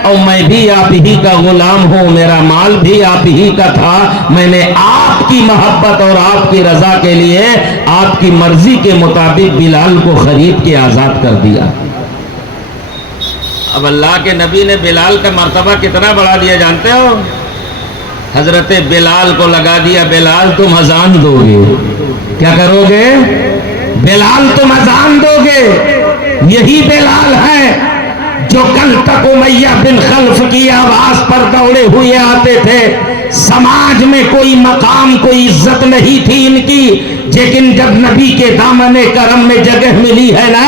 اور میں بھی آپ ہی کا غلام ہوں، میرا مال بھی آپ ہی کا تھا، میں نے آپ کی محبت اور آپ کی رضا کے لیے آپ کی مرضی کے مطابق بلال کو خرید کے آزاد کر دیا۔ اب اللہ کے نبی نے بلال کا مرتبہ کتنا بڑھا دیا جانتے ہو؟ حضرت بلال کو لگا دیا، بلال تم اذان دو گے، کیا کرو گے؟ بلال تم اذان دو گے۔ یہی بلال ہے جو کل تک امیہ بن خلف کی آواز پر دوڑے ہوئے آتے تھے، سماج میں کوئی مقام کوئی عزت نہیں تھی ان کی، لیکن جب نبی کے دامن کرم میں جگہ ملی ہے نا،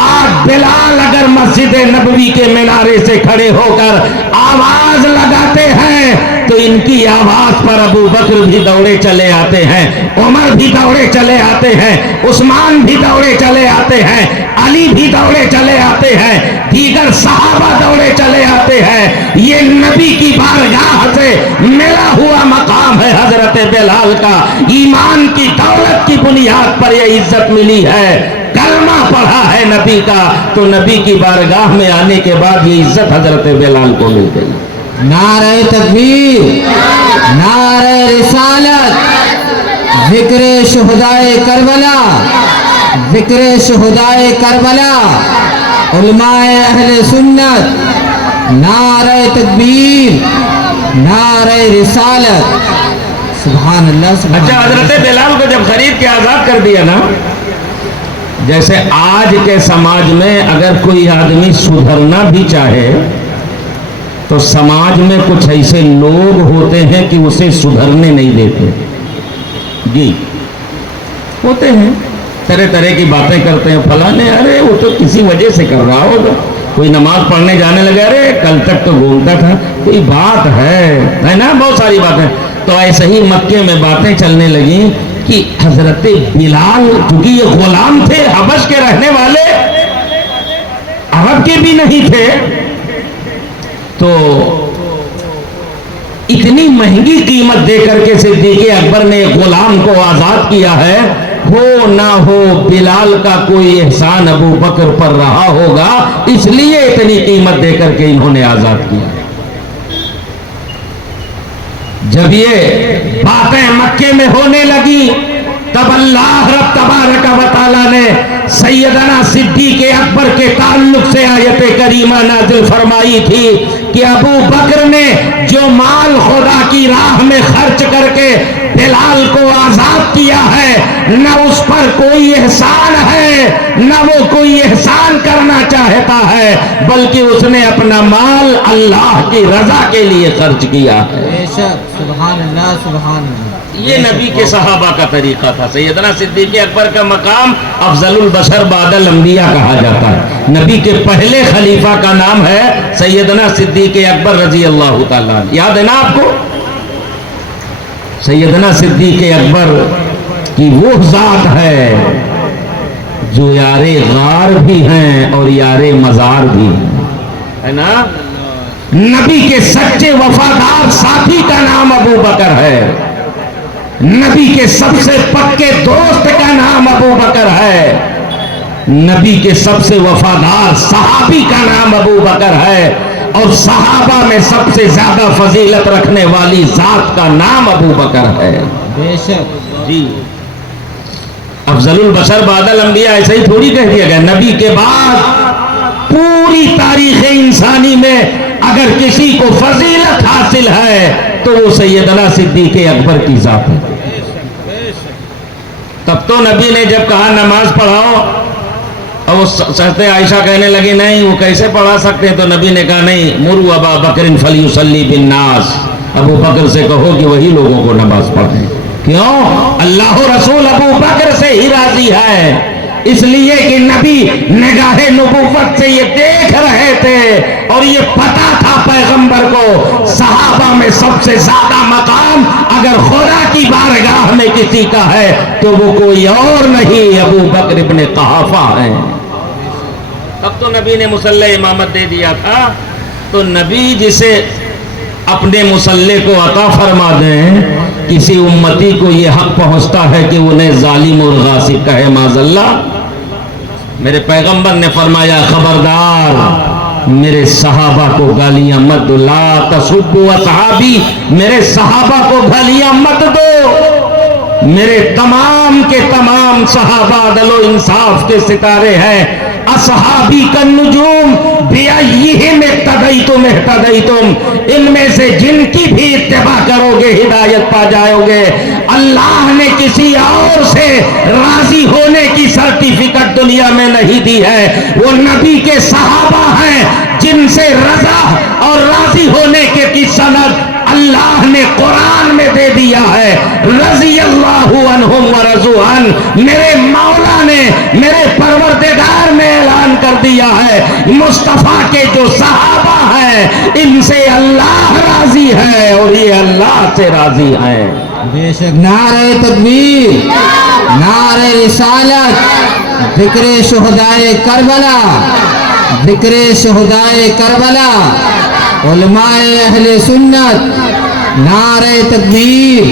آج بلال اگر مسجد نبوی کے مینارے سے کھڑے ہو کر آواز لگاتے ہیں تو ان کی آواز پر ابو بکر بھی دوڑے چلے آتے ہیں، عمر بھی دوڑے چلے آتے ہیں، عثمان بھی دوڑے چلے آتے ہیں، علی بھی دوڑے چلے آتے ہیں، دیگر صحابہ دوڑے چلے آتے ہیں۔ یہ نبی کی بارگاہ سے ملا ہوا مقام ہے حضرت بلال کا، ایمان کی دولت کی بنیاد پر یہ عزت ملی ہے، کلمہ پڑھا ہے نبی کا، تو نبی کی بارگاہ میں آنے کے بعد یہ عزت حضرت بلال کو مل گئی۔ نعرہ تکبیر، نعرہ رسالت، ذکر شہدائے کربلا، ذکر شہدائے کربلا، علماء اہل سنت، نعرہ تکبیر، نعرہ رسالت، سبحان اللہ سبحان اچھا، حضرت بلال کو جب خرید کے آزاد کر دیا نا، جیسے آج کے سماج میں اگر کوئی آدمی سدھرنا بھی چاہے تو سماج میں کچھ ایسے لوگ ہوتے ہیں کہ اسے سدھرنے نہیں دیتے، جی ہوتے ہیں، طرح طرح کی باتیں کرتے ہیں، فلانے ارے وہ تو کسی وجہ سے کر رہا ہوگا، کوئی نماز پڑھنے جانے لگا ارے کل تک تو گھومتا تھا، کوئی بات ہے نا، بہت ساری باتیں، تو ایسے ہی مکے میں باتیں چلنے لگیں کہ حضرت بلال، کیونکہ یہ غلام تھے، حبش کے رہنے والے، عرب کے بھی نہیں تھے، تو اتنی مہنگی قیمت دے کر کے صدیق اکبر نے غلام کو آزاد کیا ہے، ہو نہ ہو بلال کا کوئی احسان ابو بکر پر رہا ہوگا، اس لیے اتنی قیمت دے کر کے انہوں نے آزاد کیا۔ جب یہ باتیں مکے میں ہونے لگی تب اللہ رب تبارک و تعالیٰ نے سیدنا صدیق اکبر کے تعلق سے آیت کریمہ نازل فرمائی تھی کہ ابو بکر نے جو مال خدا کی راہ میں خرچ کر کے بلال کو آزاد کیا ہے، نہ اس پر کوئی احسان ہے، نہ وہ کوئی احسان کرنا چاہتا ہے، بلکہ اس نے اپنا مال اللہ کی رضا کے لیے خرچ کیا ہے۔ بے شک، سبحان اللہ سبحان اللہ۔ یہ نبی کے صحابہ کا طریقہ تھا۔ سیدنا صدیق اکبر کا مقام افضل البشر بعد الانبیاء کہا جاتا ہے۔ نبی کے پہلے خلیفہ کا نام ہے سیدنا صدیق اکبر رضی اللہ تعالیٰ عنہ۔ یاد ہے نا آپ کو؟ سیدنا صدیق اکبر کی وہ ذات ہے جو یار غار بھی ہیں اور یار مزار بھی ہیں، ہے نا؟ نبی کے سچے وفادار ساتھی کا نام ابو بکر ہے، نبی کے سب سے پکے دوست کا نام ابو بکر ہے، نبی کے سب سے وفادار صحابی کا نام ابو بکر ہے، اور صحابہ میں سب سے زیادہ فضیلت رکھنے والی ذات کا نام ابو بکر ہے۔ بے شک جی، افضل البشر بعد الانبیاء ایسے ہی تھوڑی کہہ دیا گیا، نبی کے بعد پوری تاریخ انسانی میں اگر کسی کو فضیلت حاصل ہے تو وہ سیدنا صدیق اکبر کی ذات ہے۔ تب تو نبی نے جب کہا نماز پڑھاؤ، اور وہ سہتے عائشہ کہنے لگی نہیں وہ کیسے پڑھا سکتے ہیں، تو نبی نے کہا نہیں، مروا ابا بکر فلیصلی بالناس، ابو بکر سے کہو کہ وہی لوگوں کو نماز پڑھیں۔ کیوں؟ اللہ رسول ابو بکر سے ہی راضی ہے، اس لیے کہ نبی نگاہ نبوت سے یہ دیکھ رہے تھے اور یہ پتا تھا پیغمبر کو صحابہ میں سب سے زیادہ مقام اگر خدا کی بارگاہ میں کسی کا ہے تو وہ کوئی اور نہیں، ابو بکر ابن قحافہ ہیں۔ تب تو نبی نے مصلی امامت دے دیا تھا۔ تو نبی جسے اپنے مصلی کو عطا فرما دیں، کسی امتی کو یہ حق پہنچتا ہے کہ انہیں ظالم اور غاصب کہے معاذ اللہ؟ میرے پیغمبر نے فرمایا خبردار میرے صحابہ کو گالیاں مت دو، لا تسبوا اصحابی، میرے صحابہ کو گالیاں مت دو، میرے تمام کے تمام صحابہ عدل و انصاف کے ستارے ہیں، اصحابی کا نجوم بیئہم اقتدیتم اہتدیتم، ان میں سے جن کی بھی اتباع کرو گے ہدایت پا جاؤ گے۔ اللہ نے کسی اور سے راضی ہونے کی سرٹیفکیٹ دنیا میں نہیں دی ہے، وہ نبی کے صحابہ ہیں جن سے رضا اور راضی ہونے کی سند اللہ نے قرآن میں دے دیا ہے۔ رضی اللہ عنہم ورضوا عنہ، میرے مولا نے، میرے پروردگار نے اعلان کر دیا ہے مصطفیٰ کے جو صحابہ ہیں ان سے اللہ راضی ہے اور یہ اللہ سے راضی ہیں۔ بے شک، نعرہ تکبیر، نعرہ رسالت، ذکر شہدائے کربلا، ذکر شہدائے کربلا، علماء اہل سنت، نعرہ تکبیر،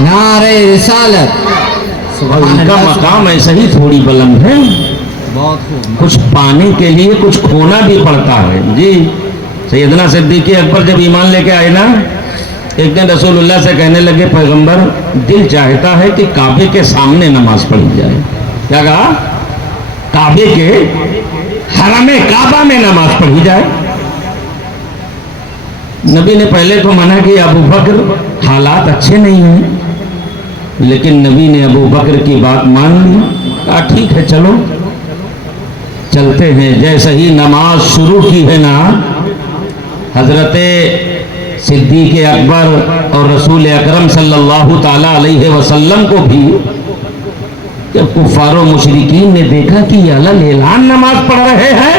نعرہ رسالت۔ اور ان کا مقام ایسا ہی تھوڑی بلند ہے، بہت خوب۔ کچھ پانے کے لیے کچھ کھونا بھی پڑتا ہے۔ جی، سیدنا صدیق اکبر جب ایمان لے کے آئے نا، ایک دن رسول اللہ سے کہنے لگے پیغمبر دل چاہتا ہے کہ کعبے کے سامنے نماز پڑھی جائے۔ کیا کہا؟ کعبے کے حرم کعبہ میں نماز پڑھی جائے۔ نبی نے پہلے تو منع کیا، ابو بکر حالات اچھے نہیں ہیں، لیکن نبی نے ابو بکر کی بات مان لی، کہا ٹھیک ہے چلو چلتے ہیں۔ جیسے ہی نماز شروع کی ہے نا، حضرت صدیق اکبر اور رسول اکرم صلی اللہ تعالی علیہ وسلم کو بھی جب کفار و مشرکین نے دیکھا کہ یہ علل اعلان نماز پڑھ رہے ہیں،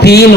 3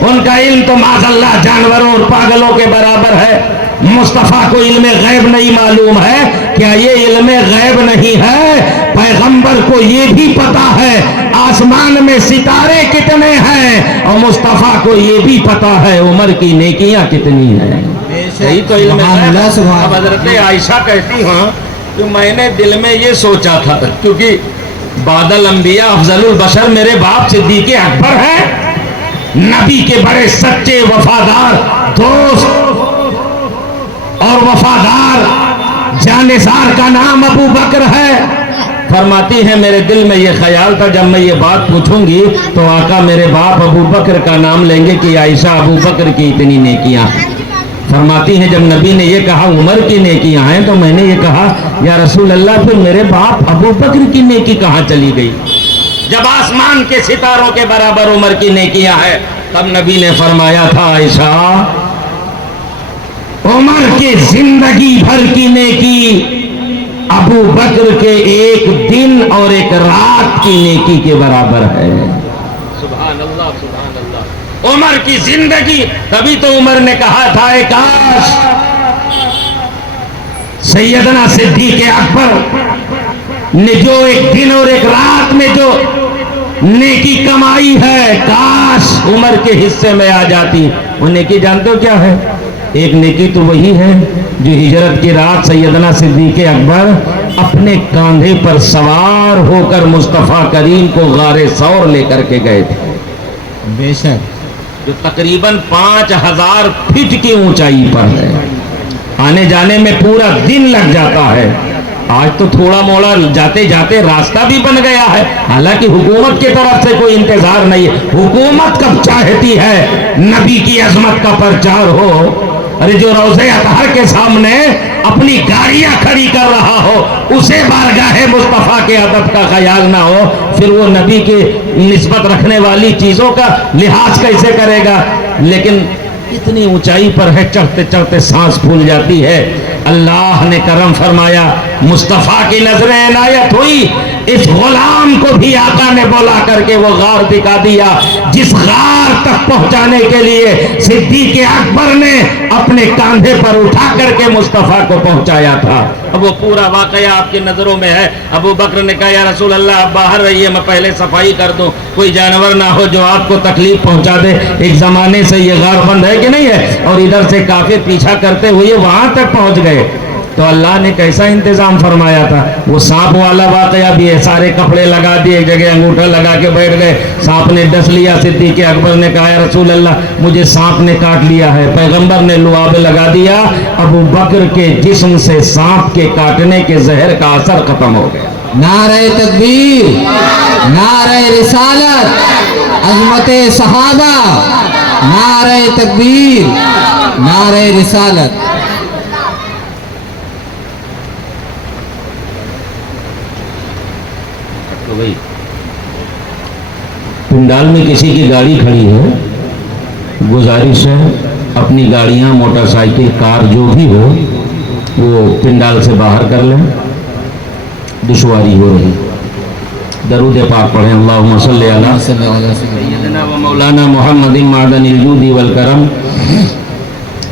ان کا علم تو معاذاللہ جانوروں اور پاگلوں کے برابر ہے. مصطفیٰ کو علم غیب نہیں معلوم ہے. کیا یہ علم غیب نہیں ہے؟ پیغمبر کو یہ بھی پتا ہے آسمان میں ستارے کتنے ہیں، اور مصطفیٰ کو یہ بھی پتا ہے عمر کی نیکیاں کتنی ہیں. یہی تو علم غیب ہے. اب حضرت عائشہ کہتی ہیں کہ میں نے دل میں یہ سوچا تھا، کیونکہ بعد الانبیاء افضل البشر میرے باپ صدیق اکبر ہے، نبی کے بڑے سچے وفادار دوست اور وفادار جانثار کا نام ابو بکر ہے. فرماتی ہے میرے دل میں یہ خیال تھا جب میں یہ بات پوچھوں گی تو آقا میرے باپ ابو بکر کا نام لیں گے کہ عائشہ ابو بکر کی اتنی نیکیاں. فرماتی ہیں جب نبی نے یہ کہا عمر کی نیکیاں ہیں تو میں نے یہ کہا یا رسول اللہ پھر میرے باپ ابو بکر کی نیکی کہاں چلی گئی جب آسمان کے ستاروں کے برابر عمر کی نیکیاں ہیں. تب نبی نے فرمایا تھا عائشہ عمر کے زندگی بھر کی نیکی ابو بکر کے ایک دن اور ایک رات کی نیکی کے برابر ہے. سبحان اللہ سبحان اللہ. عمر کی زندگی، تبھی تو عمر نے کہا تھا اے کاش سیدنا صدیق اکبر نے جو ایک دن اور ایک رات میں جو نیکی کمائی ہے کاش عمر کے حصے میں آ جاتی. وہ نیکی جانتے ہو کیا ہے؟ ایک نیکی تو وہی ہے جو ہجرت کی رات سیدنا صدیق اکبر اپنے کاندھے پر سوار ہو کر مصطفیٰ کریم کو غار ثور لے کر کے گئے تھے. بے شک. جو تقریباً 5000 فٹ کی اونچائی پر ہے. آنے جانے میں پورا دن لگ جاتا ہے. آج تو تھوڑا موڑا جاتے جاتے راستہ بھی بن گیا ہے. حالانکہ حکومت کی طرف سے کوئی انتظار نہیں ہے. حکومت کب چاہتی ہے نبی کی عظمت کا پرچار ہو. ارے جو روضہ اطہر کے سامنے اپنی گاڑیاں کھڑی کر رہا ہو اسے بارگاہ مصطفیٰ کے ادب کا خیال نہ ہو، پھر وہ نبی کے نسبت رکھنے والی چیزوں کا لحاظ کیسے کرے گا. لیکن اتنی اونچائی پر ہے چڑھتے چڑھتے سانس پھول جاتی ہے. اللہ نے کرم فرمایا، مصطفیٰ کی نظر عنایت ہوئی، اس غلام کو بھی آقا نے بولا کر کے وہ غار دکھا دیا جس غار تک پہنچانے کے لیے صدیق اکبر نے اپنے کاندھے پر اٹھا کر کے مصطفیٰ کو پہنچایا تھا. اب وہ پورا واقعہ آپ کی نظروں میں ہے. ابو بکر نے کہا یا رسول اللہ آپ باہر رہیے، میں پہلے صفائی کر دوں، کوئی جانور نہ ہو جو آپ کو تکلیف پہنچا دے. ایک زمانے سے یہ غار بند ہے کہ نہیں ہے، اور ادھر سے کافر پیچھا کرتے ہوئے وہاں تک پہنچ گئے. تو اللہ نے کیسا انتظام فرمایا تھا. وہ سانپ والا واقعہ بھی ہے. سارے کپڑے لگا دیے، ایک جگہ انگوٹھا لگا کے بیٹھ گئے. سانپ نے ڈس لیا. صدیق اکبر نے کہا یا رسول اللہ مجھے سانپ نے کاٹ لیا ہے. پیغمبر نے لعاب لگا دیا. ابو بکر کے جسم سے سانپ کے کاٹنے کے زہر کا اثر ختم ہو گیا. نعرہ تکبیر، نعرہ رسالت، عظمت صحابہ، نعرہ تکبیر، نعرہ رسالت. پنڈال میں کسی کی گاڑی کھڑی ہے، گزارش ہے اپنی گاڑیاں موٹر سائیکل کار جو بھی ہو وہ پنڈال سے باہر کر لیں. دشواری ہو رہی. درود پاک پڑھیں. اللہم صلی علی سیدنا و مولانا محمد معدن الجود والکرم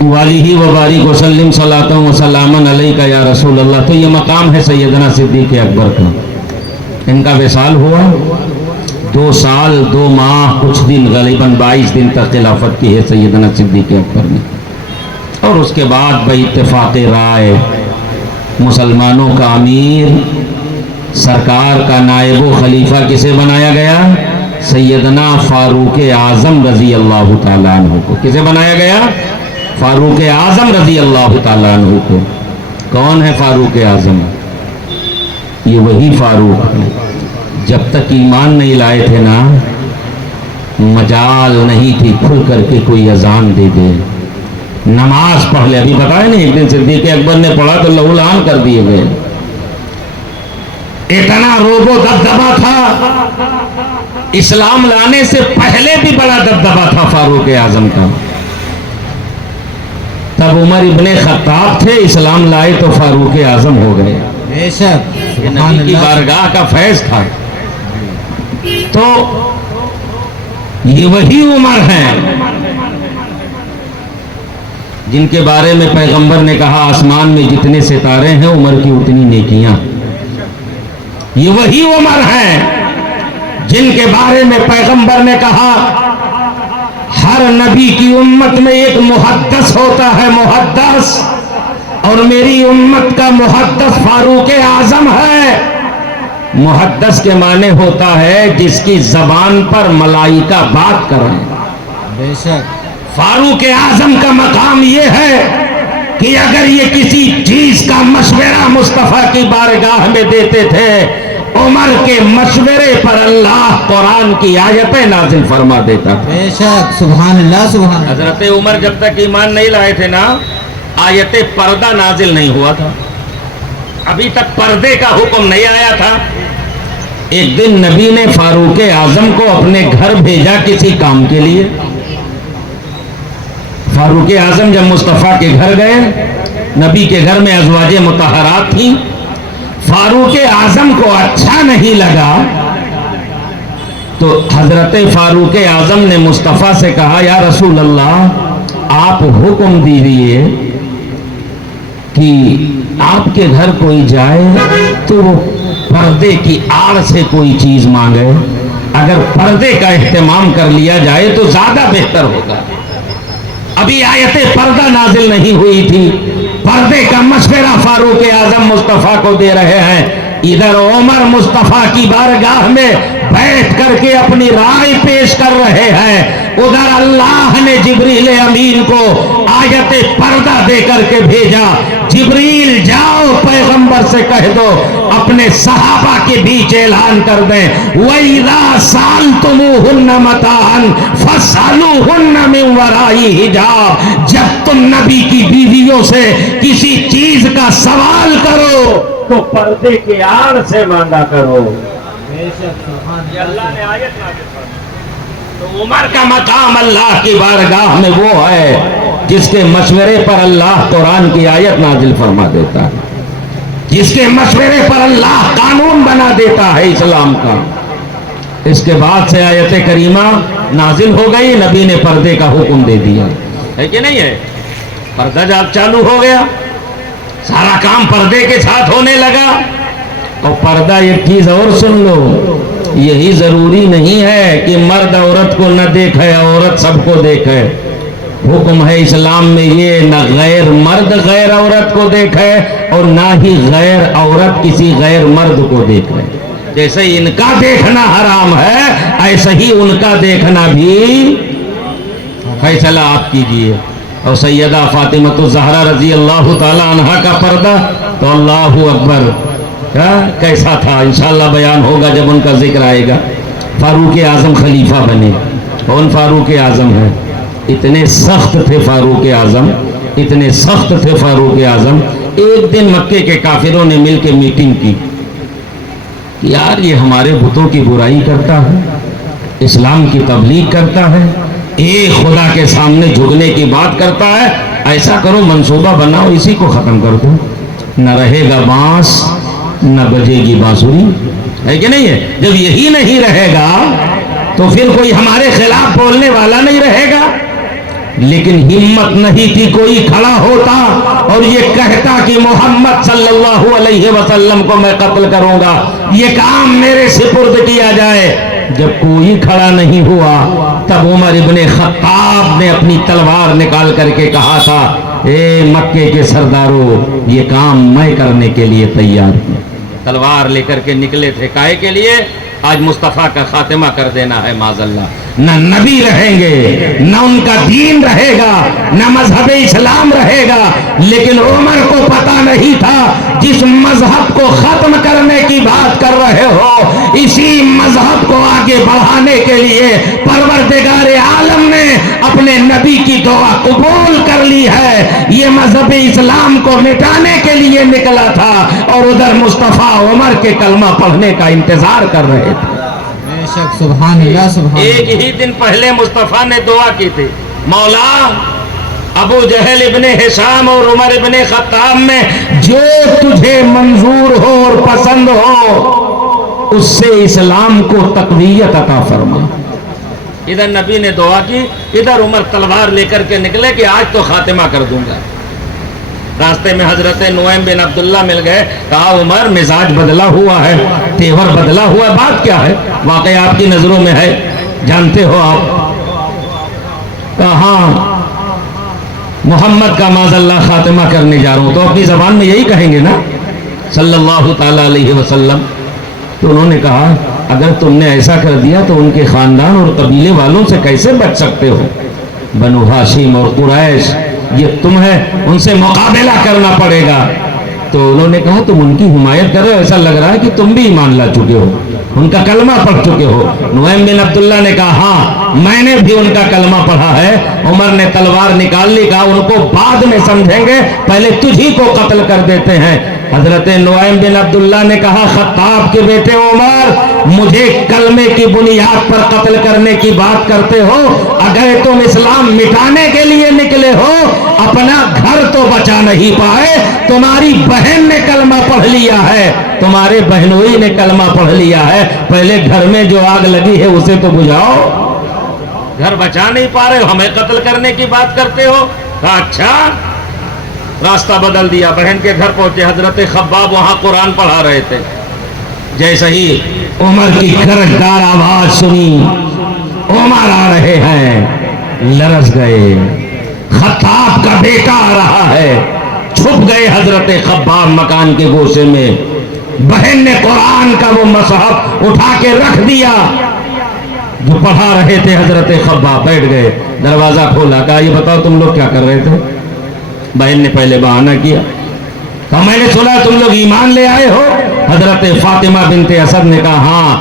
والہ وبارک وسلم صلاۃ و سلاما علیک یا رسول اللہ. تو یہ مقام ہے سیدنا صدیق اکبر کا. ان کا وصال ہوا 2 سال 2 ماہ کچھ دن، غالباً 22 دن تک خلافت کی ہے سیدنا صدیق اکبر نے. اور اس کے بعد بے اتفاق رائے مسلمانوں کا امیر، سرکار کا نائب و خلیفہ کسے بنایا گیا؟ سیدنا فاروق اعظم رضی اللہ تعالیٰ عنہ کو. کسے بنایا گیا؟ فاروق اعظم رضی اللہ تعالیٰ عنہ کو. کون ہے فاروق اعظم؟ یہ وہی فاروق ہے جب تک ایمان نہیں لائے تھے نا مجال نہیں تھی کھل کر کے کوئی اذان دے دے، نماز پڑھ لے. ابھی بتایا نہیں، ایک دن صدیق اکبر نے پڑھا تو لہو لہان کر دیے گئے. اتنا روب و دبدبا تھا. اسلام لانے سے پہلے بھی بڑا دبدبا تھا فاروق اعظم کا. تب عمر ابن خطاب تھے، اسلام لائے تو فاروق اعظم ہو گئے. بے شک. یہ نبی کی بارگاہ کا فیض تھا. تو یہ وہی عمر ہے جن کے بارے میں پیغمبر نے کہا آسمان میں جتنے ستارے ہیں عمر کی اتنی نیکیاں. یہ وہی عمر ہیں جن کے بارے میں پیغمبر نے کہا ہر نبی کی امت میں ایک محدث ہوتا ہے, محدث, اور میری امت کا محدث فاروق اعظم ہے. محدث کے معنی ہوتا ہے جس کی زبان پر ملائکہ بات کریں. بے شک. فاروق اعظم کا مقام یہ ہے کہ اگر یہ کسی چیز کا مشورہ مصطفیٰ کی بارگاہ میں دیتے تھے, عمر کے مشورے پر اللہ قرآن کی آیتیں نازل فرما دیتا تھا. بے شک. سبحان اللہ, سبحان اللہ. حضرت عمر جب تک ایمان نہیں لائے تھے نا, آیت پردہ نازل نہیں ہوا تھا, ابھی تک پردے کا حکم نہیں آیا تھا. ایک دن نبی نے فاروق اعظم کو اپنے گھر بھیجا کسی کام کے لیے. فاروق اعظم جب مصطفیٰ کے گھر گئے, نبی کے گھر میں ازواج مطہرات تھیں, فاروق اعظم کو اچھا نہیں لگا تو حضرت فاروق اعظم نے مصطفیٰ سے کہا یا رسول اللہ آپ حکم دیجیے کہ آپ کے گھر کوئی جائے تو وہ پردے کی آڑ سے کوئی چیز مانگے, اگر پردے کا اہتمام کر لیا جائے تو زیادہ بہتر ہوگا. ابھی آیت پردہ نازل نہیں ہوئی تھی, پردے کا مشورہ فاروق اعظم مصطفیٰ کو دے رہے ہیں. ادھر عمر مصطفیٰ کی بارگاہ میں بیٹھ کر کے اپنی رائے پیش کر رہے ہیں, ادھر اللہ نے جبریل امین کو آیت پردہ دے کر کے بھیجا. جبریل جاؤ پیغمبر سے کہہ دو اپنے صحابہ کے بیچ اعلان کر دیں وَإِذَا سَأَلْتُمُوهُنَّ مَتَاعًا فَاسْأَلُوهُنَّ مِنْ وَرَاءِ حِجَابٍ. جب تم نبی کی بیویوں سے کسی چیز کا سوال کرو تو پردے کے آڑ سے مانگا کرو. یہ اللہ نے آیت نازل فرمائی. تو عمر کا مقام اللہ کی بارگاہ میں وہ ہے جس کے مشورے پر اللہ قرآن کی آیت نازل فرما دیتا ہے, جس کے مشورے پر اللہ قانون بنا دیتا ہے اسلام کا. اس کے بعد سے آیت کریمہ نازل ہو گئی, نبی نے پردے کا حکم دے دیا ہے کہ نہیں ہے. پردہ جب چالو ہو گیا سارا کام پردے کے ساتھ ہونے لگا. اور پردہ ایک چیز اور سن لو, یہی ضروری نہیں ہے کہ مرد عورت کو نہ دیکھے عورت سب کو دیکھے. حکم ہے اسلام میں یہ نہ غیر مرد غیر عورت کو دیکھے اور نہ ہی غیر عورت کسی غیر مرد کو دیکھے. جیسے ان کا دیکھنا حرام ہے ایسا ہی ان کا دیکھنا بھی فیصلہ آپ کیجئے. اور سیدہ فاطمہ الزہرا رضی اللہ تعالی عنہا کا پردہ تو اللہ اکبر کیسا تھا, انشاءاللہ بیان ہوگا جب ان کا ذکر آئے گا. فاروق اعظم خلیفہ بنے. کون فاروق اعظم ہے؟ اتنے سخت تھے فاروق اعظم, اتنے سخت تھے فاروق اعظم. ایک دن مکے کے کافروں نے مل کے میٹنگ کی, یار یہ ہمارے بتوں کی برائی کرتا ہے, اسلام کی تبلیغ کرتا ہے, ایک خدا کے سامنے جھکنے کی بات کرتا ہے, ایسا کرو منصوبہ بناؤ اسی کو ختم کر دو. نہ رہے گا بانس نہ بجے گی بانسری, ہے کہ نہیں ہے. جب یہی نہیں رہے گا تو پھر کوئی ہمارے خلاف بولنے والا نہیں رہے گا. لیکن ہمت نہیں تھی کوئی کھڑا ہوتا اور یہ کہتا کہ محمد صلی اللہ علیہ وسلم کو میں قتل کروں گا, یہ کام میرے سپرد کیا جائے. جب کوئی کھڑا نہیں ہوا تب عمر ابن خطاب نے اپنی تلوار نکال کر کے کہا تھا اے مکے کے سرداروں یہ کام میں کرنے کے لیے تیار ہوں. تلوار لے کر کے نکلے تھے کائے کے لیے؟ آج مصطفیٰ کا خاتمہ کر دینا ہے معاذ اللہ. نہ نبی رہیں گے, نہ ان کا دین رہے گا, نہ مذہب اسلام رہے گا. لیکن عمر کو پتا نہیں تھا جس مذہب کو ختم کرنے کی بات کر رہے ہو اسی مذہب کو آگے بڑھانے کے لیے پروردگار عالم نے اپنے نبی کی دعا قبول کر لی ہے. یہ مذہب اسلام کو مٹانے کے لیے نکلا تھا اور ادھر مصطفیٰ عمر کے کلمہ پڑھنے کا انتظار کر رہے تھے. بے شک. سبحان اللہ, سبحان اللہ. ایک ہی دن پہلے مصطفیٰ نے دعا کی تھی, مولا ابو جہل ابن ہشام اور عمر ابن خطاب میں جو تجھے منظور ہو اور پسند ہو اس سے اسلام کو تقویت عطا فرما. ادھر نبی نے دعا کی, ادھر عمر تلوار لے کر کے نکلے کہ آج تو خاتمہ کر دوں گا. راستے میں حضرت نعیم بن عبداللہ مل گئے. کہا عمر مزاج بدلا ہوا ہے, تیور بدلا ہوا ہے, بات کیا ہے؟ واقعی آپ کی نظروں میں ہے, جانتے ہو آپ؟ کہا ہاں محمد کا معاذ اللہ خاتمہ کرنے جا رہا ہوں. تو اپنی زبان میں یہی کہیں گے نا صلی اللہ تعالی علیہ وسلم. تو انہوں نے کہا اگر تم نے ایسا کر دیا تو ان کے خاندان اور قبیلے والوں سے کیسے بچ سکتے ہو؟ بنو ہاشم اور قریش یہ تمہیں ان سے مقابلہ کرنا پڑے گا. تو انہوں نے کہا تم ان کی حمایت کرو, ایسا لگ رہا ہے کہ تم بھی ایمان لا چکے ہو, ان کا کلمہ پڑھ چکے ہو. نعیم بن عبداللہ نے کہا ہاں میں نے بھی ان کا کلمہ پڑھا ہے. عمر نے تلوار نکال لی, کہا ان کو بعد میں سمجھیں گے, پہلے تجھی کو قتل کر دیتے ہیں. حضرت نعیم بن عبداللہ نے کہا خطاب کے بیٹے عمر, مجھے کلمے کی بنیاد پر قتل کرنے کی بات کرتے ہو؟ اگر تم اسلام مٹانے کے لیے نکلے ہو, اپنا گھر تو بچا نہیں پائے. تمہاری بہن نے کلمہ پڑھ لیا ہے, تمہارے بہنوئی نے کلمہ پڑھ لیا ہے, پہلے گھر میں جو آگ لگی ہے اسے تو بجھاؤ. گھر بچا نہیں پا رہے ہو, ہمیں قتل کرنے کی بات کرتے ہو؟ اچھا, راستہ بدل دیا, بہن کے گھر پہنچے. حضرت خباب وہاں قرآن پڑھا رہے تھے. جیسے ہی عمر کی گرجدار آواز سنی, عمر آ رہے ہیں, لرز گئے. خطاب کا بیٹا آ رہا ہے. چھپ گئے حضرت خباب مکان کے گوشے میں. بہن نے قرآن کا وہ مصحف اٹھا کے رکھ دیا جو پڑھا رہے تھے. حضرت خباب بیٹھ گئے, دروازہ کھولا, کہا یہ بتاؤ تم لوگ کیا کر رہے تھے؟ بہن نے پہلے بہانہ کیا, کہا میں نے سنا تم لوگ ایمان لے آئے ہو. حضرت فاطمہ بنت اسد نے کہا ہاں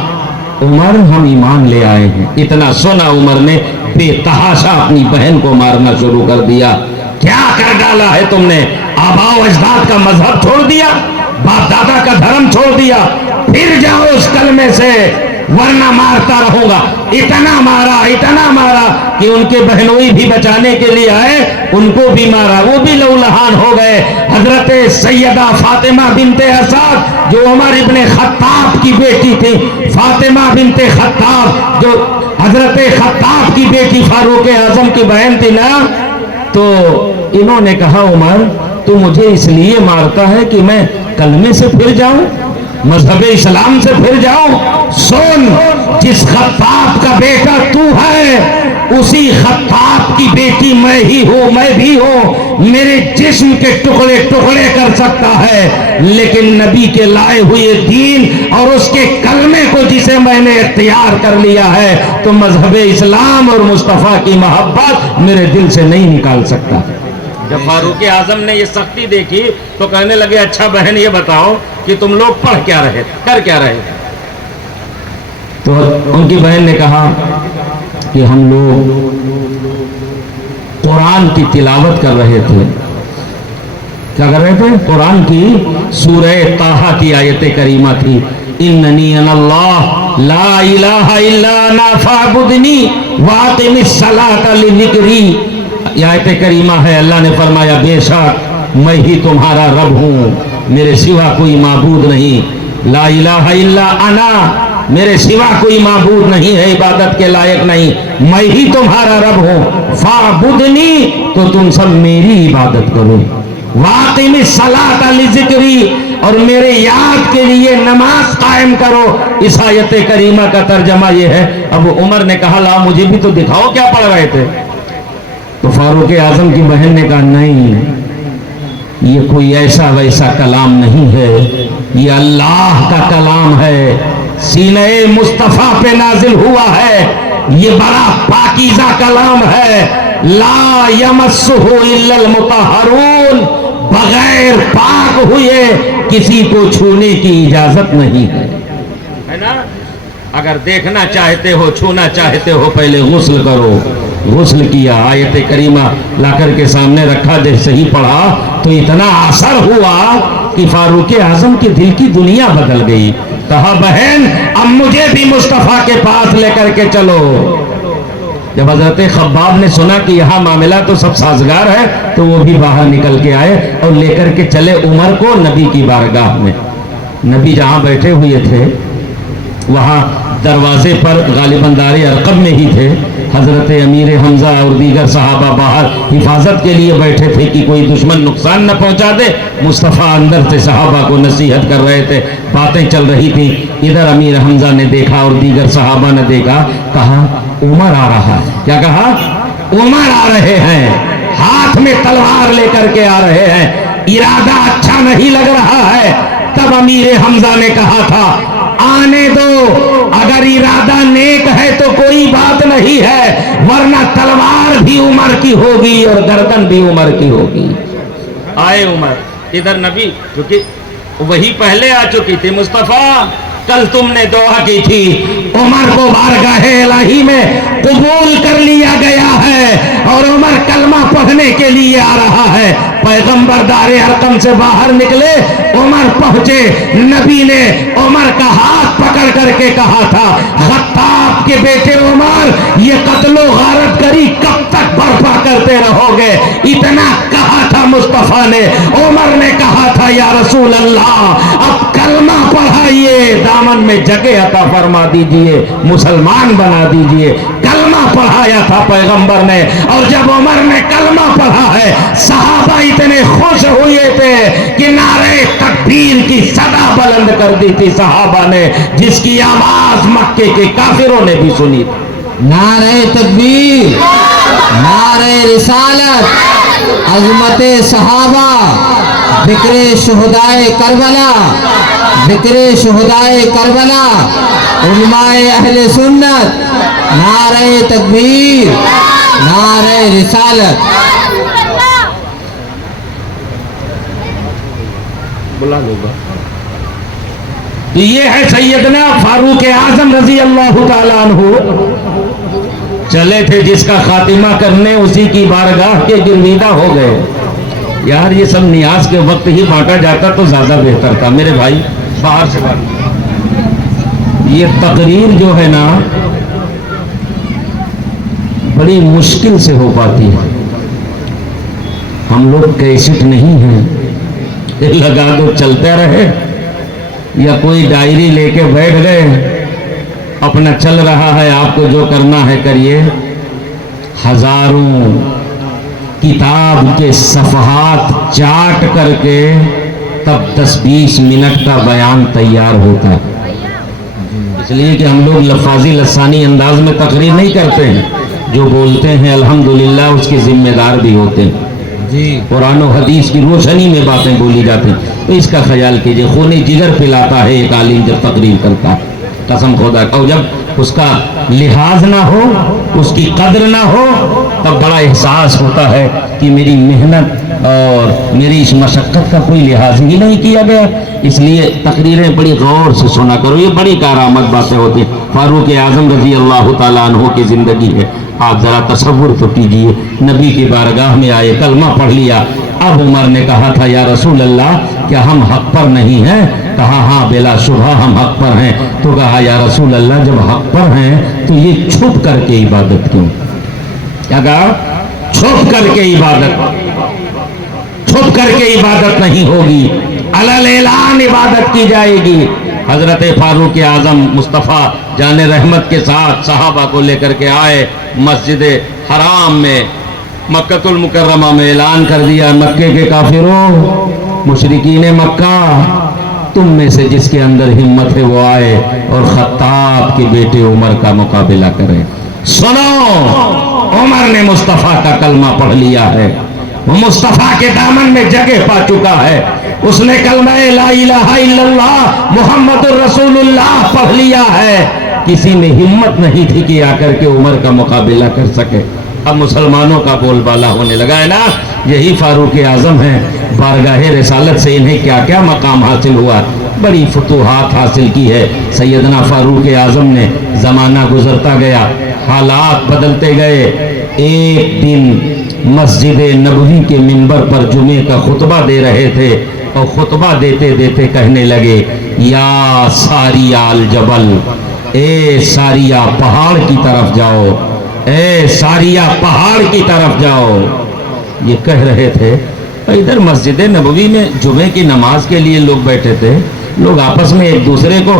عمر ہم ایمان لے آئے ہیں. اتنا سنا عمر نے بے تحاشا اپنی بہن کو مارنا شروع کر دیا. کیا کر ڈالا ہے تم نے؟ آباء و اجداد کا مذہب چھوڑ دیا, باپ دادا کا دھرم چھوڑ دیا, پھر جاؤ اس کلمے سے ورنہ مارتا رہوں گا. اتنا مارا کہ ان کے بہنوئی بھی بچانے کے لیے آئے, ان کو بھی مارا, وہ بھی لہولہان ہو گئے. حضرت سیدہ فاطمہ بنت اسد جو عمر ابن خطاب کی بیٹی تھی, فاطمہ بنت خطاب جو حضرت خطاب کی بیٹی فاروق اعظم کی بہن تھی نا, تو انہوں نے کہا عمر تو مجھے اس لیے مارتا ہے کہ میں کلمے سے پھر جاؤں, مذہب اسلام سے پھر جاؤں. سن, جس خطاب کا بیٹا تو ہے اسی خطاب کی بیٹی میں ہی ہوں, میں بھی ہوں. میرے جسم کے ٹکڑے ٹکڑے کر سکتا ہے, لیکن نبی کے لائے ہوئے دین اور اس کے کلمے کو جسے میں نے اختیار کر لیا ہے, تو مذہب اسلام اور مصطفیٰ کی محبت میرے دل سے نہیں نکال سکتا. جب فاروق اعظم نے یہ سختی دیکھی تو کہنے لگے اچھا بہن یہ بتاؤ کہ تم لوگ پڑھ کیا رہے, کر کیا رہے؟ تو ان کی بہن نے کہا کہ ہم لوگ قرآن کی تلاوت کر رہے تھے. کیا کر رہے تھے؟ قرآن کی سورہ طٰہٰ کی آیت کریمہ تھی, اننی انا اللہ لا الہ الا انا فاعبدنی واقم الصلاۃ لذکری. یہ آیت کریمہ ہے, اللہ نے فرمایا بے شک میں ہی تمہارا رب ہوں, میرے سوا کوئی معبود نہیں. لا الہ الا انا, میرے سوا کوئی معبود نہیں ہے, عبادت کے لائق نہیں, میں ہی تمہارا رب ہوں. فاعبدنی, تو تم سب میری عبادت کرو. واقم الصلاۃ لذکری, اور میرے یاد کے لیے نماز قائم کرو. اس آیت کریمہ کا ترجمہ یہ ہے. اب عمر نے کہا لا مجھے بھی تو دکھاؤ کیا پڑھ رہے تھے. تو فاروق اعظم کی بہن نے کہا نہیں, یہ کوئی ایسا ویسا کلام نہیں ہے, یہ اللہ کا کلام ہے, سینہ مصطفیٰ پہ نازل ہوا ہے, یہ بڑا پاکیزہ کلام ہے. لا یمسہ الا المطہرون, بغیر پاک ہوئے کسی کو چھونے کی اجازت نہیں ہے نا. اگر دیکھنا چاہتے ہو, چھونا چاہتے ہو, پہلے غسل کرو. غسل کیا, آیت کریمہ لا کر کے سامنے رکھا, جیسے ہی پڑھا تو اتنا اثر ہوا کہ فاروق اعظم کے دل کی دنیا بدل گئی. کہا بہن اب مجھے بھی مصطفیٰ کے پاس لے کر کے چلو. جب حضرت خباب نے سنا کہ یہاں معاملہ تو سب سازگار ہے, تو وہ بھی باہر نکل کے آئے اور لے کر کے چلے عمر کو نبی کی بارگاہ میں. نبی جہاں بیٹھے ہوئے تھے وہاں دروازے پر غالباً دار ارقم میں ہی تھے، حضرت امیر حمزہ اور دیگر صحابہ باہر حفاظت کے لیے بیٹھے تھے کہ کوئی دشمن نقصان نہ پہنچا دے۔ مصطفیٰ اندر سے صحابہ کو نصیحت کر رہے تھے، باتیں چل رہی تھیں۔ ادھر امیر حمزہ نے دیکھا اور دیگر صحابہ نے دیکھا، کہا عمر آ رہا ہے۔ کیا کہا؟ عمر آ رہے ہیں، ہاتھ میں تلوار لے کر کے آ رہے ہیں، ارادہ اچھا نہیں لگ رہا ہے۔ تب امیر حمزہ نے کہا تھا آنے دو، اگر ارادہ نیک ہے تو کوئی بات نہیں ہے، ورنہ تلوار بھی عمر کی ہوگی اور گردن بھی عمر کی ہوگی۔ آئے عمر، ادھر نبی، کیونکہ وہی پہلے آ چکی تھی۔ مصطفیٰ کل تم نے دعا کی تھی، عمر کو بارگاہ الہی میں قبول کر لیا گیا ہے اور عمر کلمہ پڑھنے کے لیے آ رہا ہے۔ پیغمبر دار ارقم سے باہر نکلے، عمر پہنچے، نبی نے عمر کا ہاتھ پکڑ کر کے کہا تھا خطاب کے بیٹے عمر، یہ قتل و غارت گری کب تک برپا کرتے رہو گے؟ اتنا کہا تھا مصطفیٰ نے۔ عمر نے کہا تھا یا رسول اللہ اب کلمہ پڑھائیے، دامن میں جگہ عطا فرما دیجئے، مسلمان بنا دیجئے۔ کلمہ پڑھایا تھا پیغمبر نے، اور جب عمر نے کلمہ پڑھا ہے صحابہ اتنے خوش ہوئے تھے کہ نعرہ تکبیر کی صدا بلند کر دی تھی صحابہ نے، جس کی آواز مکے کے کافروں نے بھی سنی تھی۔ نعرہ تکبیر، نعرہ رسالت، عظمت صحابہ، ذکر شہدائے کربلا، ذکر شہدائے کربلا، علماء اہل سنت، نعرہ تکبیر، نعرہ رسالت۔ بلا لو گا تو یہ ہے سیدنا فاروق اعظم رضی اللہ تعالیٰ عنہ، چلے تھے جس کا خاتمہ کرنے اسی کی بارگاہ کے گرویدہ ہو گئے۔ یار یہ سب نیاز کے وقت ہی بانٹا جاتا تو زیادہ بہتر تھا میرے بھائی، باہر سے بات۔ یہ تقریر جو ہے نا بڑی مشکل سے ہو پاتی ہے، ہم لوگ کیسٹ نہیں ہیں لگا دو چلتے رہے، یا کوئی ڈائری لے کے بیٹھ گئے اپنا چل رہا ہے، آپ کو جو کرنا ہے کریے۔ ہزاروں کتاب کے صفحات چاٹ کر کے تب 10-20 منٹ کا بیان تیار ہوتا ہے، اس لیے کہ ہم لوگ لفاظی لسانی انداز میں تقریر نہیں کرتے ہیں، جو بولتے ہیں الحمدللہ اس کے ذمہ دار بھی ہوتے ہیں۔ جی قرآن و حدیث کی روشنی میں باتیں بولی جاتی ہیں، تو اس کا خیال کیجئے۔ خونی جگر پلاتا ہے ایک عالم جب تقریر کرتا ہے، قسم خدا کا، اور جب اس کا لحاظ نہ ہو، اس کی قدر نہ ہو، تب بڑا احساس ہوتا ہے کہ میری محنت اور میری اس مشقت کا کوئی لحاظ ہی نہیں کیا گیا۔ اس لیے تقریریں بڑی غور سے سنا کرو، یہ بڑی کارآمد باتیں ہوتی ہیں۔ فاروق اعظم رضی اللہ تعالیٰ عنہ کی زندگی ہے، آپ ذرا تصور تو کیجئے، نبی کی بارگاہ میں آئے، کلمہ پڑھ لیا۔ اب عمر نے کہا تھا یا رسول اللہ کیا ہم حق پر نہیں ہیں؟ کہا ہاں بلا شبہ ہم حق پر ہیں۔ تو کہا یا رسول اللہ جب حق پر ہیں تو یہ چھپ کر کے عبادت کیوں؟ کیا کہا؟ چھپ کر کے عبادت، چھپ کر کے عبادت نہیں ہوگی، علل اعلان عبادت کی جائے گی۔ حضرت فاروق اعظم مصطفیٰ جان رحمت کے ساتھ صحابہ کو لے کر کے آئے، مسجد حرام میں مکہ المکرمہ میں اعلان کر دیا، مکے کے کافروں، مشرکین مکہ، تم میں سے جس کے اندر ہمت ہے وہ آئے اور خطاب کے بیٹے عمر کا مقابلہ کرے۔ سنو، عمر نے مصطفیٰ کا کلمہ پڑھ لیا ہے، وہ مصطفیٰ کے دامن میں جگہ پا چکا ہے، اس نے کلمہ لا الہ الا اللہ محمد الرسول اللہ پڑھ لیا ہے۔ کسی نے ہمت نہیں تھی کہ آ کر کے عمر کا مقابلہ کر سکے۔ اب مسلمانوں کا بول بالا ہونے لگا ہے نا، یہی فاروق اعظم ہیں، بارگاہ رسالت سے انہیں کیا کیا مقام حاصل ہوا، بڑی فتوحات حاصل کی ہے سیدنا فاروق اعظم نے۔ زمانہ گزرتا گیا، حالات بدلتے گئے۔ ایک دن مسجد نبوی کے منبر پر جمعے کا خطبہ دے رہے تھے، اور خطبہ دیتے دیتے کہنے لگے یا ساریہ الجبل، اے ساریہ پہاڑ کی طرف جاؤ، اے ساریہ پہاڑ کی طرف جاؤ، یہ کہہ رہے تھے۔ ادھر مسجد نبوی میں جمعے کی نماز کے لیے لوگ بیٹھے تھے، لوگ آپس میں ایک دوسرے کو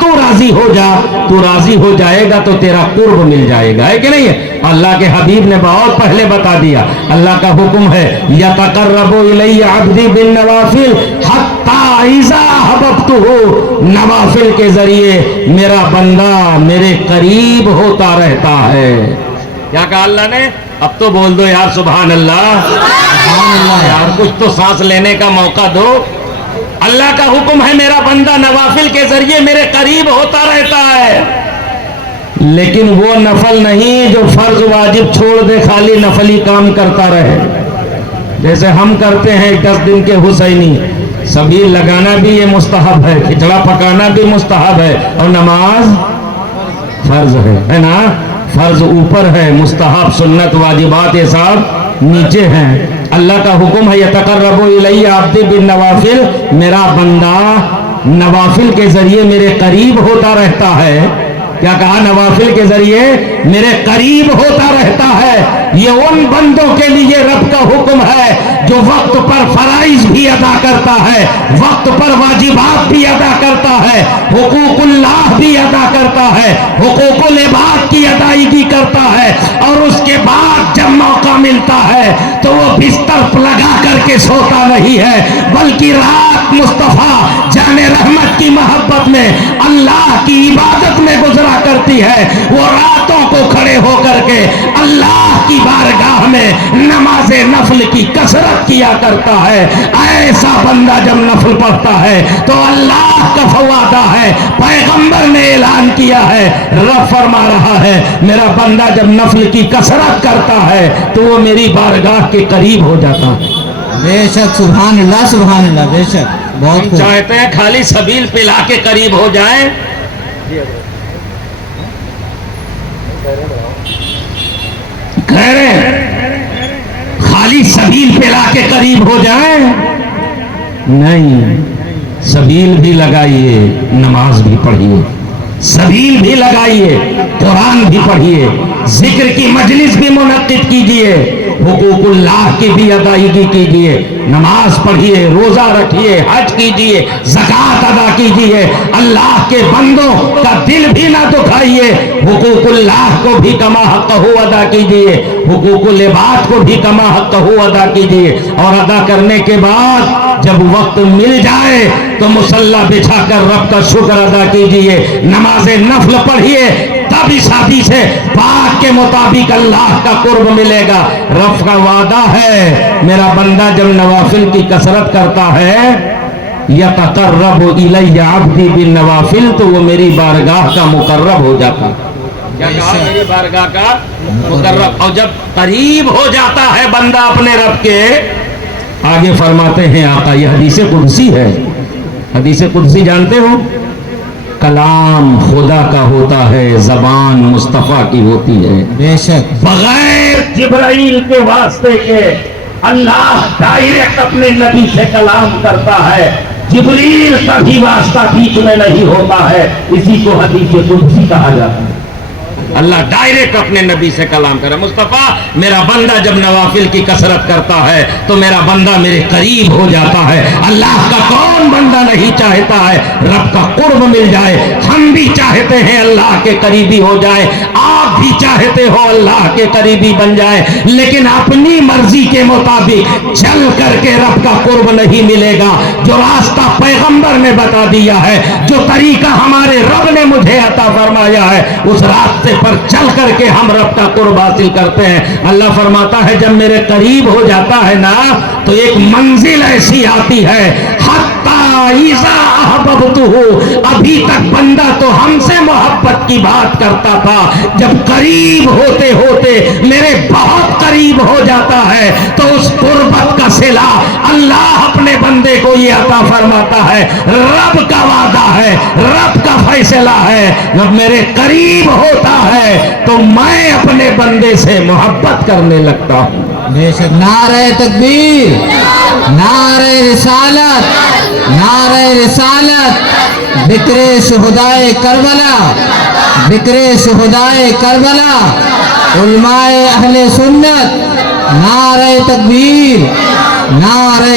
تو راضی ہو جا, تو راضی ہو جائے گا تو تیرا قرب مل جائے گا, ہے کہ نہیں ہے؟ اللہ کے حبیب نے بہت پہلے بتا دیا, اللہ کا حکم ہے یتقرب الی عبدی بالنوافل حتی اذا احببتہ, نوافل کے ذریعے میرا بندہ میرے قریب ہوتا رہتا ہے. کیا کہا اللہ نے؟ اب تو بول دو یار سبحان اللہ, سبحان اللہ یار, کچھ تو سانس لینے کا موقع دو. اللہ کا حکم ہے میرا بندہ نوافل کے ذریعے میرے قریب ہوتا رہتا ہے, لیکن وہ نفل نہیں جو فرض واجب چھوڑ دے, خالی نفلی کام کرتا رہے. جیسے ہم کرتے ہیں 10 دن کے حسینی, سبیل لگانا بھی یہ مستحب ہے, کھچڑا پکانا بھی مستحب ہے, اور نماز فرض ہے نا, فرض اوپر ہے, مستحب سنت واجبات یہ سب نیچے ہیں. اللہ کا حکم ہے یتقرب الی عبدی بالنوافل, میرا بندہ نوافل کے ذریعے میرے قریب ہوتا رہتا ہے. کیا کہا؟ نوافل کے ذریعے میرے قریب ہوتا رہتا ہے. یہ ان بندوں کے لیے رب کا حکم ہے جو وقت پر فرائض بھی ادا کرتا ہے, وقت پر واجبات بھی ادا کرتا ہے, حقوق اللہ بھی ادا کرتا ہے, حقوق العباد کی ادائیگی کرتا ہے, اور اس کے بعد جب موقع ملتا ہے تو وہ بستر لگا کر کے سوتا نہیں ہے, بلکہ رات مصطفیٰ جان رحمت کی محبت میں اللہ کی عبادت میں گزرا کرتی ہے. وہ راتوں کو کھڑے ہو کر کے اللہ کی بارگاہ میں نماز نفل کی کثرت کیا کرتا ہے. ایسا بندہ جب نفل پڑھتا ہے تو اللہ کا فوادہ ہے, پیغمبر نے اعلان کیا ہے, رب فرما رہا ہے میرا بندہ جب نفل کی کثرت کرتا ہے تو وہ میری بارگاہ کے قریب ہو جاتا ہے. بے شک, سبحان اللہ, سبحان اللہ, بے شک. بہت خوب. چاہتے ہیں خالی سبیل پلا کے قریب ہو جائیں, کہہ رہے خالی سبیل پلا کے قریب ہو جائیں, نہیں, سبیل بھی لگائیے, نماز بھی پڑھیے, سبیل بھی لگائیے, قرآن بھی پڑھیے, ذکر کی مجلس بھی منعقد کیجیے, حقوق اللہ کی بھی ادائیگی کیجیے, نماز پڑھیے, روزہ رکھیے, حج کیجیے, زکوٰۃ ادا کیجیے, اللہ کے بندوں کا دل بھی نہ دکھائیے, حقوق اللہ کو بھی کما حق ہو ادا کیجیے, حقوق العباد کو بھی کما حق ہو ادا کیجیے, اور ادا کرنے کے بعد جب وقت مل جائے تو مصلی بچھا کر رب کا شکر ادا کیجیے, نماز نفل پڑھیے, تب اس حدیث پاک کے مطابق اللہ کا قرب ملے گا. رب کا وعدہ ہے میرا بندہ جب نوافل کی کثرت کرتا ہے یتقرب الی عبدی بالنوافل, تو وہ میری بارگاہ کا مقرب ہو جاتا. کیا کہا؟ میری بارگاہ کا مقرب. اور جب قریب ہو جاتا ہے بندہ اپنے رب کے, آگے فرماتے ہیں آقا, یہ حدیث قدسی ہے. حدیث قدسی جانتے ہو؟ کلام خدا کا ہوتا ہے, زبان مصطفیٰ کی ہوتی ہے. بے شک. بغیر جبرائیل کے واسطے کے اللہ ڈائریکٹ اپنے نبی سے کلام کرتا ہے, جبریل کا بھی واسطہ بیچ میں نہیں ہوتا ہے. اسی کو حدیث قدسی کہا جاتا ہے. اللہ ڈائریکٹ اپنے نبی سے کلام کرے, مصطفیٰ میرا بندہ جب نوافل کی کثرت کرتا ہے تو میرا بندہ میرے قریب ہو جاتا ہے. اللہ کا کون بندہ نہیں چاہتا ہے رب کا قرب مل جائے؟ ہم بھی چاہتے ہیں اللہ کے قریبی ہو جائے, آپ بھی چاہتے ہو اللہ کے قریبی بن جائے, لیکن اپنی مرضی کے مطابق چل کر کے رب کا قرب نہیں ملے گا. جو راستہ پیغمبر نے بتا دیا ہے, جو طریقہ ہمارے رب نے مجھے عطا فرمایا ہے, اس راستے پر چل کر کے ہم رب کا قرب حاصل کرتے ہیں. اللہ فرماتا ہے جب میرے قریب ہو جاتا ہے نا تو ایک منزل ایسی آتی ہے, حتی اذا احببتہ, ابھی تک بندہ تو ہم سے محبت کی بات کرتا تھا, جب قریب ہوتے ہوتے میرے بہت قریب ہو جاتا ہے تو اس قربت کا صلہ اللہ اپنے بندے کو یہ عطا فرماتا ہے. رب کا وعدہ ہے, رب کا فیصلہ ہے, جب میرے قریب ہوتا ہے تو میں اپنے بندے سے محبت کرنے لگتا ہوں. بے شک. نعرہ تکبیر, نعرہ رسالت, نعرہ رسالت, ذکر شہدائے کربلا, ذکر شہدائے کربلا, علماء اہل سنت, نعرہ تکبیر, نعرہ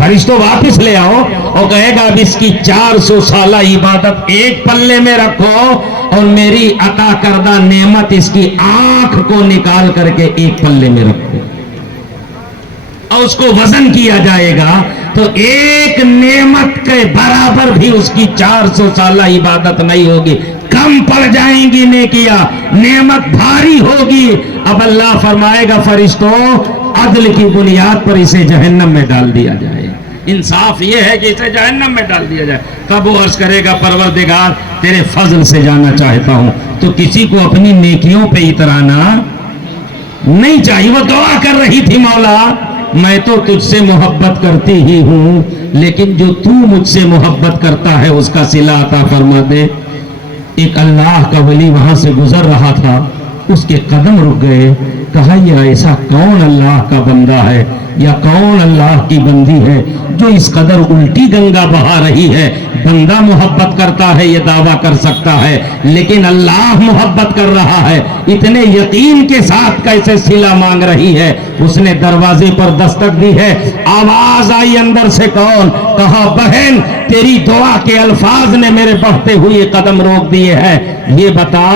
فرشتوں واپس لے آؤ اور کہے گا اب اس کی 400 سالہ عبادت ایک پلے میں رکھو اور میری عطا کردہ نعمت اس کی آنکھ کو نکال کر کے ایک پلے میں رکھو اور اس کو وزن کیا جائے گا تو ایک نعمت کے برابر بھی اس کی 400 سالہ عبادت نہیں ہوگی، کم پڑ جائیں گی نیکیاں، نعمت بھاری ہوگی۔ اب اللہ فرمائے گا فرشتوں عدل کی بنیاد پر اسے جہنم میں ڈال دیا جائے، انصاف یہ ہے کہ اسے جہنم میں ڈال دیا جائے۔ تب وہ عرض کرے گا پروردگار تیرے فضل سے جانا چاہتا ہوں، تو کسی کو اپنی نیکیوں پہ اترانا نہیں چاہیے۔ وہ دعا کر رہی تھی مولا میں تو تجھ سے محبت کرتی ہی ہوں، لیکن جو تو مجھ سے محبت کرتا ہے اس کا صلہ عطا فرما دے۔ ایک اللہ کا ولی وہاں سے گزر رہا تھا، اس کے قدم رک گئے، کہا یہ ایسا کون اللہ کا بندہ ہے یا کون اللہ کی بندی ہے جو اس قدر الٹی گنگا بہا رہی ہے؟ بندہ محبت کرتا ہے یہ دعویٰ کر سکتا ہے، لیکن اللہ محبت کر رہا ہے، اتنے یقین کے ساتھ کیسے صلہ مانگ رہی ہے؟ اس نے دروازے پر دستک دی ہے، آواز آئی اندر سے، کون؟ کہا بہن تیری دعا کے الفاظ نے میرے بڑھتے ہوئے قدم روک دیے ہیں، یہ بتا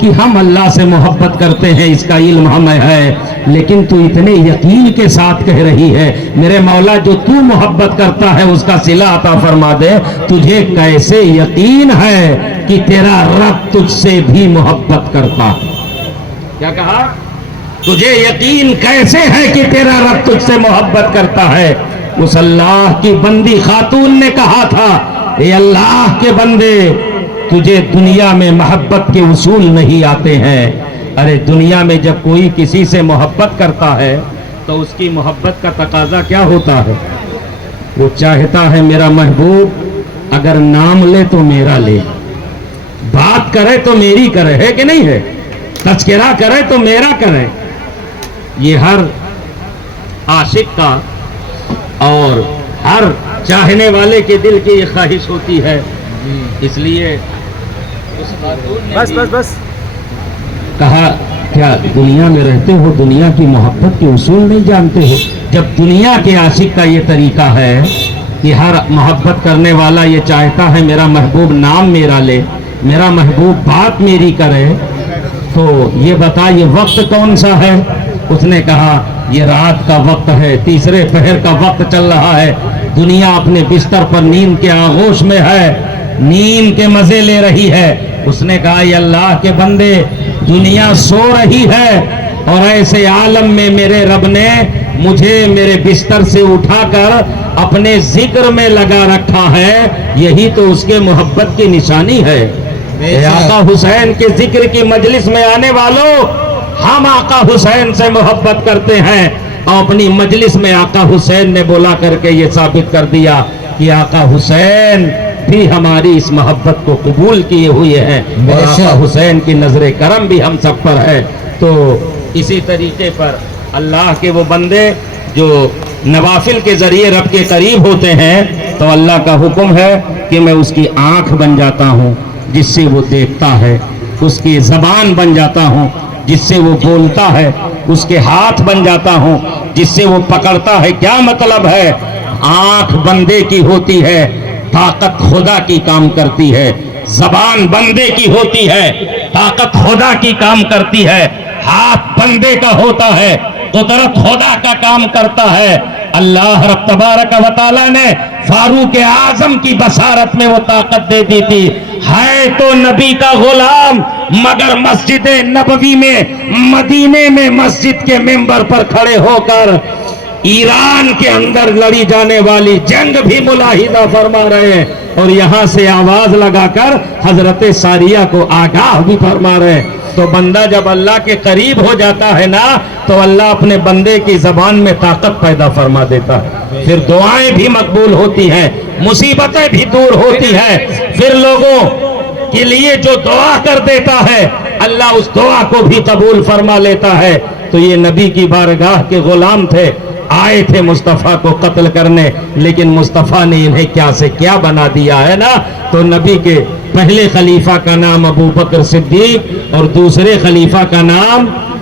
کہ ہم اللہ سے محبت کرتے ہیں اس کا علم ہمیں ہے، لیکن تو اتنے یقین کے ساتھ کہہ رہی ہے میرے مولا جو تو محبت کرتا ہے اس کا صلہ عطا فرما دے، تجھے کیسے یقین ہے کہ تیرا رب تجھ سے بھی محبت کرتا ہے؟ کیا کہا؟ تجھے یقین کیسے ہے کہ تیرا رب تجھ سے محبت کرتا ہے؟ اس اللہ کی بندی خاتون نے کہا تھا اے اللہ کے بندے تجھے دنیا میں محبت کے اصول نہیں آتے ہیں۔ ارے دنیا میں جب کوئی کسی سے محبت کرتا ہے تو اس کی محبت کا تقاضا کیا ہوتا ہے؟ وہ چاہتا ہے میرا محبوب اگر نام لے تو میرا لے، بات کرے تو میری کرے، ہے کہ نہیں ہے؟ تذکرہ کرے تو میرا کرے۔ یہ ہر عاشق کا اور ہر چاہنے والے کے دل کی یہ خواہش ہوتی ہے، اس لیے بس کہا کیا دنیا میں رہتے ہو دنیا کی محبت کے اصول نہیں جانتے ہو؟ جب دنیا کے عاشق کا یہ طریقہ ہے کہ ہر محبت کرنے والا یہ چاہتا ہے میرا محبوب نام میرا لے، میرا محبوب بات میری کرے، تو یہ بتا یہ وقت کون سا ہے؟ اس نے کہا یہ رات کا وقت ہے، تیسرے پہر کا وقت چل رہا ہے، دنیا اپنے بستر پر نیند کے آغوش میں ہے، نیند کے مزے لے رہی ہے۔ اس نے کہا یہ اللہ کے بندے دنیا سو رہی ہے اور ایسے عالم میں میرے رب نے مجھے میرے بستر سے اٹھا کر اپنے ذکر میں لگا رکھا ہے، یہی تو اس کے محبت کی نشانی ہے۔ اے آقا حسین کے ذکر کی مجلس میں آنے والوں، ہم آقا حسین سے محبت کرتے ہیں اور اپنی مجلس میں آقا حسین نے بولا کر کے یہ ثابت کر دیا کہ آقا حسین بھی ہماری اس محبت کو قبول کیے ہوئے ہیں اور آقا حسین کی نظر کرم بھی ہم سب پر ہے۔ تو اسی طریقے پر اللہ کے وہ بندے جو نوافل کے ذریعے رب کے قریب ہوتے ہیں تو اللہ کا حکم ہے کہ میں اس کی آنکھ بن جاتا ہوں جس سے وہ دیکھتا ہے، اس کی زبان بن جاتا ہوں جس سے وہ بولتا ہے، اس کے ہاتھ بن جاتا ہوں جس سے وہ پکڑتا ہے۔ کیا مطلب ہے؟ آنکھ بندے کی ہوتی ہے، طاقت خدا کی کام کرتی ہے، زبان بندے کی ہوتی ہے، طاقت خدا کی کام کرتی ہے، ہاتھ بندے کا ہوتا ہے، قدرت خدا کا کام کرتا ہے۔ اللہ رب تبارک و تعالیٰ نے فاروق اعظم کی بصارت میں وہ طاقت دے دی تھی، ہے تو نبی کا غلام مگر مسجد نبوی میں مدینے میں مسجد کے ممبر پر کھڑے ہو کر ایران کے اندر لڑی جانے والی جنگ بھی ملاحظہ فرما رہے ہیں اور یہاں سے آواز لگا کر حضرت ساریہ کو آگاہ بھی فرما رہے ہیں۔ تو بندہ جب اللہ کے قریب ہو جاتا ہے نا تو اللہ اپنے بندے کی زبان میں طاقت پیدا فرما دیتا ہے، پھر دعائیں بھی مقبول ہوتی ہیں، مصیبتیں بھی دور ہوتی ہیں، پھر لوگوں کے لیے جو دعا کر دیتا ہے اللہ اس دعا کو بھی قبول فرما لیتا ہے۔ تو یہ نبی کی بارگاہ کے غلام تھے، آئے تھے مصطفیٰ کو قتل کرنے، لیکن مصطفیٰ نے انہیں کیا سے کیا بنا دیا ہے نا۔ تو نبی کے پہلے خلیفہ کا نام ابو بکر صدیق اور دوسرے خلیفہ کا نام